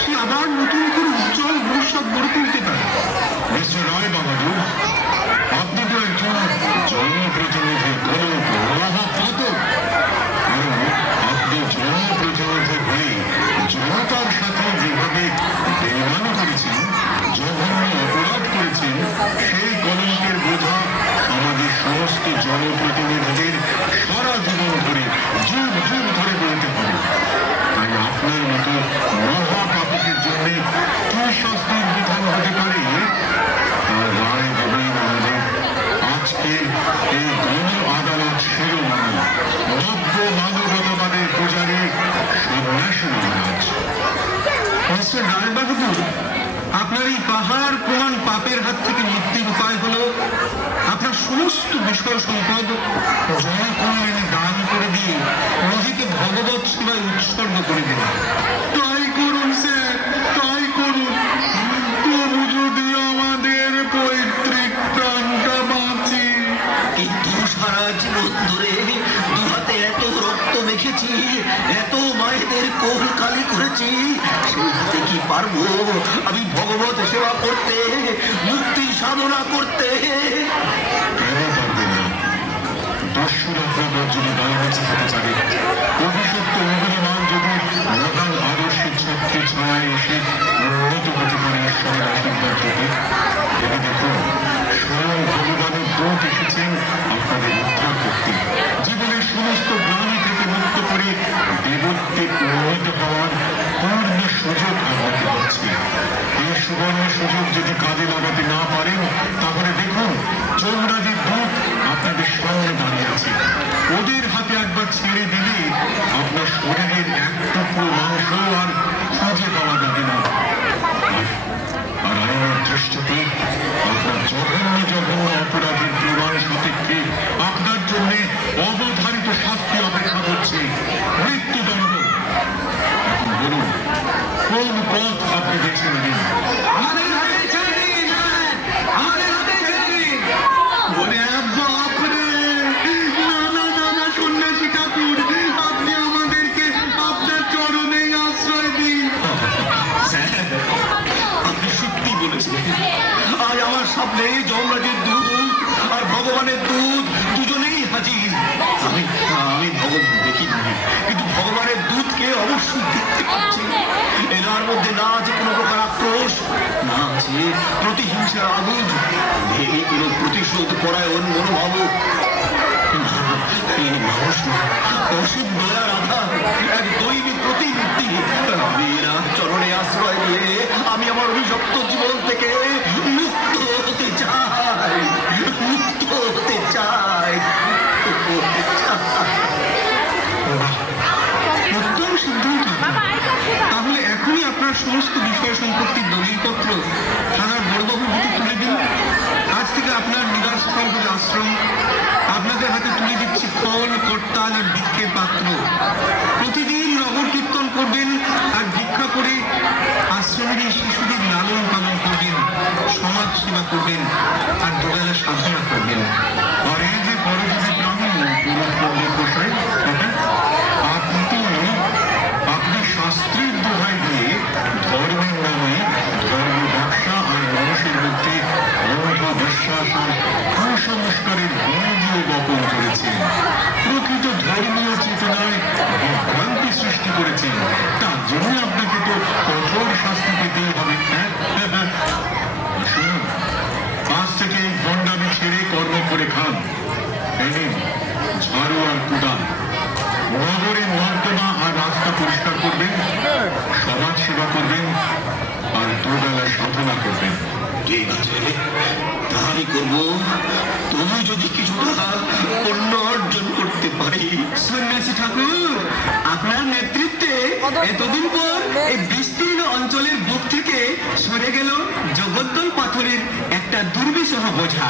সে আবার নতুন করে উজ্জ্বল ভবিষ্যৎ গড়ে তুলতে পারে। মিস্টার রায় বাহাদুর, আপনি তো একজন জনপ্রতিনিধির কলঙ্ক, মহাপাতক। কারণ আপনি জনপ্রতিনিধি হয়ে জনতার সাথে যেভাবে বেইমানি করেছেন, জঘন্য অপরাধ করেছেন, সেই কলঙ্কের বোঝা আমাদের সমস্ত জনপ্রতিনিধিদের সারা জীবন ধরে যুগ যুগ ধরে বলতে হবে। তাই আপনার মতো মহাপাতকের জন্য কি শাস্তির বিধান হতে পারে তার রায় দেবেন আমাদের আজকে এই গণ আদালত শিরোমণি নব্য মানবতাবাদের পূজারী সন্ন্যাসী মহারাজ। মিস্টার রায় বাহাদুর, আপনার এই পাহাড় প্রমাণ পাপের হাত থেকে মুক্তির উপায় হলো আপনার সমস্ত বিষয় সম্পদ জনকল্যাণে দান করে দিয়ে নিজেকে ভগবত সেবায় উৎসর্গ করে দেওয়া। তাই করুন স্যার, তাই করুন। তবু যদি আমাদের পৈতৃক প্রাণটা বাঁচে। কিন্তু সারা জীবন ধরে দুহাতে এত রক্ত মেখেছি, এত মায়েদের কোল কালি করেছি, সেই হাতে কি পারবো আমি ভগবত সেবা করতে, মুক্তি সাধনা করতে? কেন পারবেন না? দস্যুরা যদি বাংলাদেশে হতে পারে, অভিশপ্ত অভিমান যদি মহান আদর্শের ছত্রে ছায় এসে উন্নত হতে পারে ঈশ্বরের আশীর্বাদ থেকে, ভেবে দেখুন স্বয়ং ভগবানের দূত এসেছেন আপনাদের উদ্ধার করতে, জীবনের সমস্ত গ্লানি থেকে মুক্ত করে দেবত্বে উন্নীত হওয়ার পূর্ণ সুযোগ আপনাকে হচ্ছে। এই সুবর্ণ সুযোগ যদি কাজে লাগাতে না পারেন, তাহলে দেখুন যমরাজের দূত আপনাদের সামনে দাঁড়িয়ে আছে। ওদের হাতে একবার ছেড়ে দিলে আপনার শরীরের এক টুকরো মাংস আর খুঁজে পাওয়া যাবে না। আর আইনের দৃষ্টিতে আপনার জঘন্য জঘন্য অপরাধের প্রমাণ সাপেক্ষে আপনার জন্য অবধারিত শাস্তি অপেক্ষা করছে, মৃত্যুদণ্ড। এখন বলুন কোন পথ আপনি বেছে নেবেন? আমাদের হাতে ছেড়ে দিন, আমাদের হাতে ছেড়ে দিন। ওরে বাপরে! না না না না, সন্ন্যাসী ঠাকুর, আপনি আমাদেরকে আপনার চরণেই আশ্রয় দিন। স্যার, আপনি সত্যি বলেছেন। আজ আমার সামনে যমরাজের দূত আর ভগবানের দূত দুজনেই হাজির। আমি ভগবান দেখিনি, কিন্তু ভগবানের দূতকে অবশ্যই দেখতে পাচ্ছি। এনার মধ্যে না আছে কোনো প্রকার আক্রোশ, না আছে প্রতিহিংসার আগুন, নেই কোনো প্রতিশোধ পরায়ণ মনোভাব। এই মানুষ না, অসীম দয়ার আধার, এক দৈনিক প্রতিমূর্তি। আমি এনার চরণে আশ্রয় দিয়ে আমি আমার অভিশপ্ত জীবন থেকে মুক্ত হতে চাই, মুক্ত হতে চাই। উত্তম সিদ্ধান্ত। তাহলে এখনই আপনার সমস্ত বিষয় সম্পত্তির দলিলপত্র থানার বড়বাবুর হাতে তুলে দিন। আজ থেকে আপনার নিবাসস্থল হবে আশ্রম। আপনাদের হাতে তুলে দিচ্ছি ফল, করতাল আর ভিক্ষের পাত্র। প্রতিদিন নগর কীর্তন করবেন আর ভিক্ষা করে আশ্রমের এই শিশুদের লালন পালন করবেন, সমাজ সেবা করবেন আর দুবেলা সাধনা করবেন। আর এই যে পরজীবী প্রাণী পণ্ডিত গোসাই, আপনি শাস্ত্রের দোহাই দিয়ে ধর্মের নামে ধর্ম ব্যবসা আর মানুষের মধ্যে অন্ধ বিশ্বাস আর কুসংস্কারের বীজও বপন করেছেন। প্রকৃত ধর্মীয় চেতনায় বিভ্রান্তি সৃষ্টি করেছেন। তার জন্য আপনাকে তো কঠোর শাস্তি পেতেই হবে। শুনুন, আজ থেকে এই ভণ্ডামি ছেড়ে কর্ম করে খান। এই নিন ঠিক আছে, তাই করব। তুমি যদি কিছুটা পণ্য অর্জন করতে পারি। সন্ন্যাসী ঠাকুর, আপনার নেতৃত্বে এতদিন পর এই বিস্তীর্ণ অঞ্চলের বুক থেকে সরে গেল জগদ্দল পাথরের একটা দুর্বিষহ বোঝা।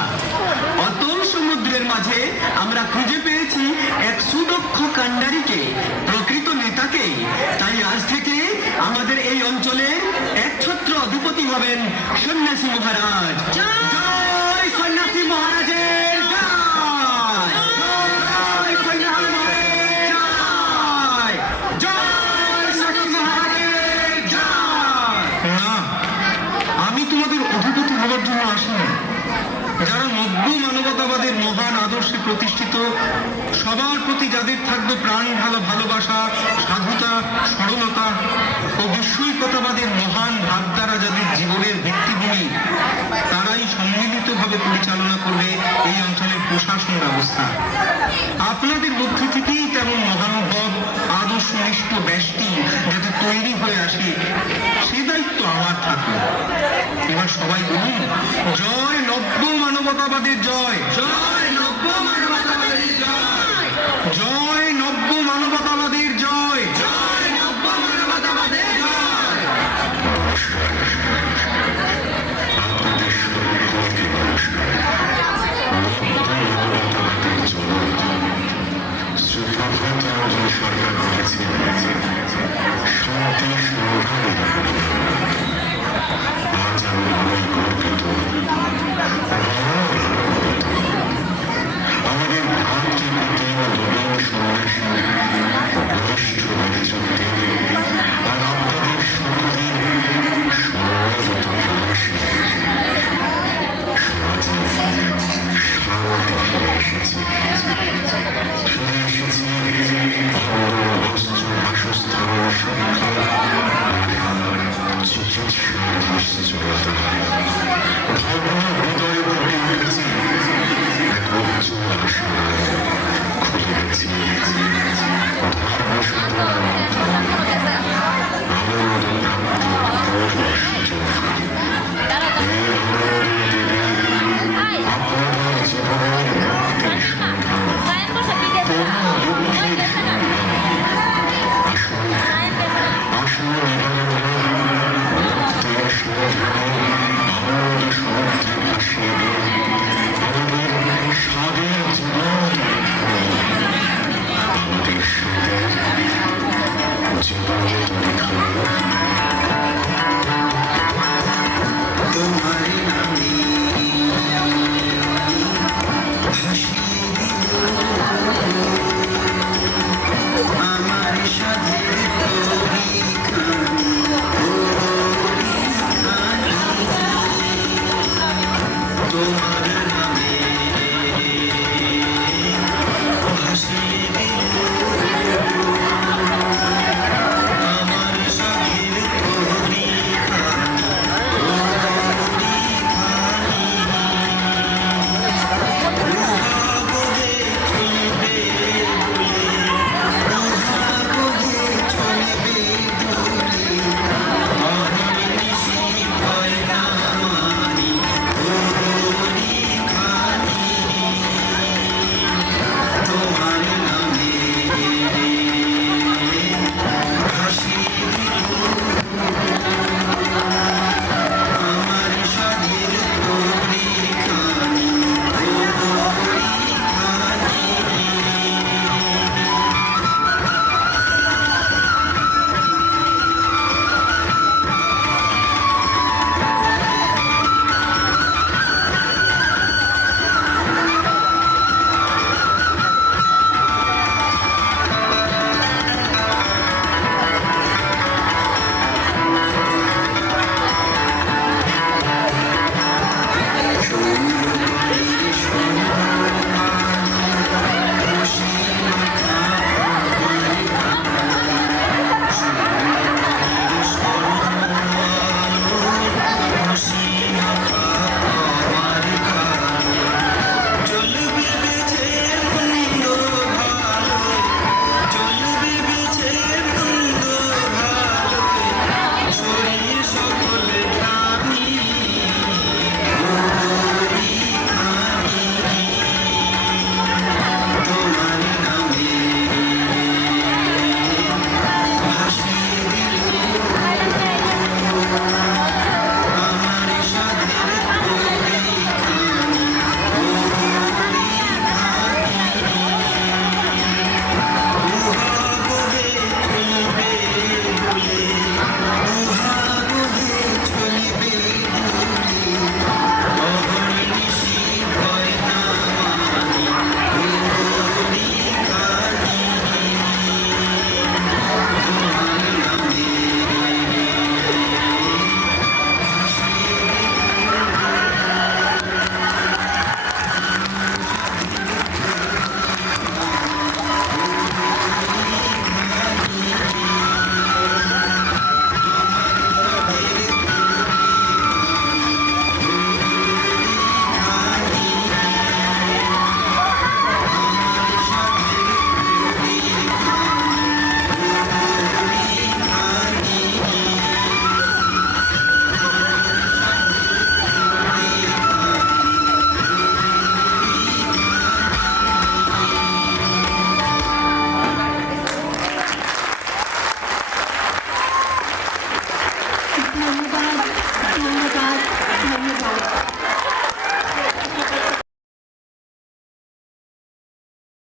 অতল সমুদ্রের মাঝে আমরা খুঁজে পেয়েছি এক সুদক্ষ কাণ্ডারীকে, প্রকৃত নেতাকে। তাই আজ থেকে আমাদের এই অঞ্চলের একছত্র অধিপতি হবেন সন্ন্যাসী মহারাজ। জয় সন্ন্যাসী মহারাজের জয়! জয় সন্ন্যাসী মহারাজের জয়! জয় সন্ন্যাসী মহারাজের জয়! না, আমি তোমাদের অধিপতি হবার জন্য আসিনি। যারা নব্য মানবতাবাদের মহান আদর্শে প্রতিষ্ঠিত, সবার প্রতি যাদের থাকবে প্রাণ ঢালা ভালোবাসা, সাধুতা, সরলতা ও বৈষয়িকতাবাদের মহান ভাবধারা যাদের জীবনের ভিত্তিভূমি, তারাই সম্মিলিতভাবে পরিচালনা করবে এই অঞ্চলের প্রশাসন ব্যবস্থা। আপনাদের মধ্য থেকেই তেমন মহানুভব আদর্শনিষ্ঠ ব্যষ্টি যাতে তৈরি হয়ে আসে, সে দায়িত্ব আমার থাকবে। এবার সবাই বলুন, জয় নব্য মানবতাবাদের জয়! জয় নব্য মানবতাবাদের জয়! জয় নব্য মানবতাবাদের জয়! জয় নব্য মানবতাবাদের জয়! আপনাদের সকলকে নমস্কার। শ্রীপ্রভাত অর্জুন সরকার বলেছেন, শান্তি সৌভাগ্য। আজ আমি অনেক গর্বিত। আমাদের ভাতৃপ্রতি নবীন সন্ন্যাসী বরিষ্ঠ নেতৃত্বে আর আপনাদের সকলের সমাজত প্রবাসী সমাজে শান্তি ফিরে এসেছে। ফিরে এসেছে অন্ন, বস্ত্র, বাসস্থান, শিক্ষা, চিকিৎসার নিশ্চয়তা। ধর্ম হৃদয় ভরে উঠেছে এক উজ্জ্বল আশা। খুলে গেছে আনন্দ প্রাপ্তির পূর্ণ সুযোগ। এই আপনাদের জীবনের মুক্তির সন্ধান, পূর্ণ মুক্তির সন্ধান। আসুন, আসুন, মুক্তির সন্ধানে আনন্দ সমুদ্রে ভাসিয়ে দিন আমাদের স্বাদের জীবন। আমাদের স্বাদের জীবনের দেখানো তোমারি নামে ভাসিয়ে দিল আমার সাধের তরিখানি, তোমার নামে ভাসিয়ে দিল আমার সাধের তরিখানি। আপনার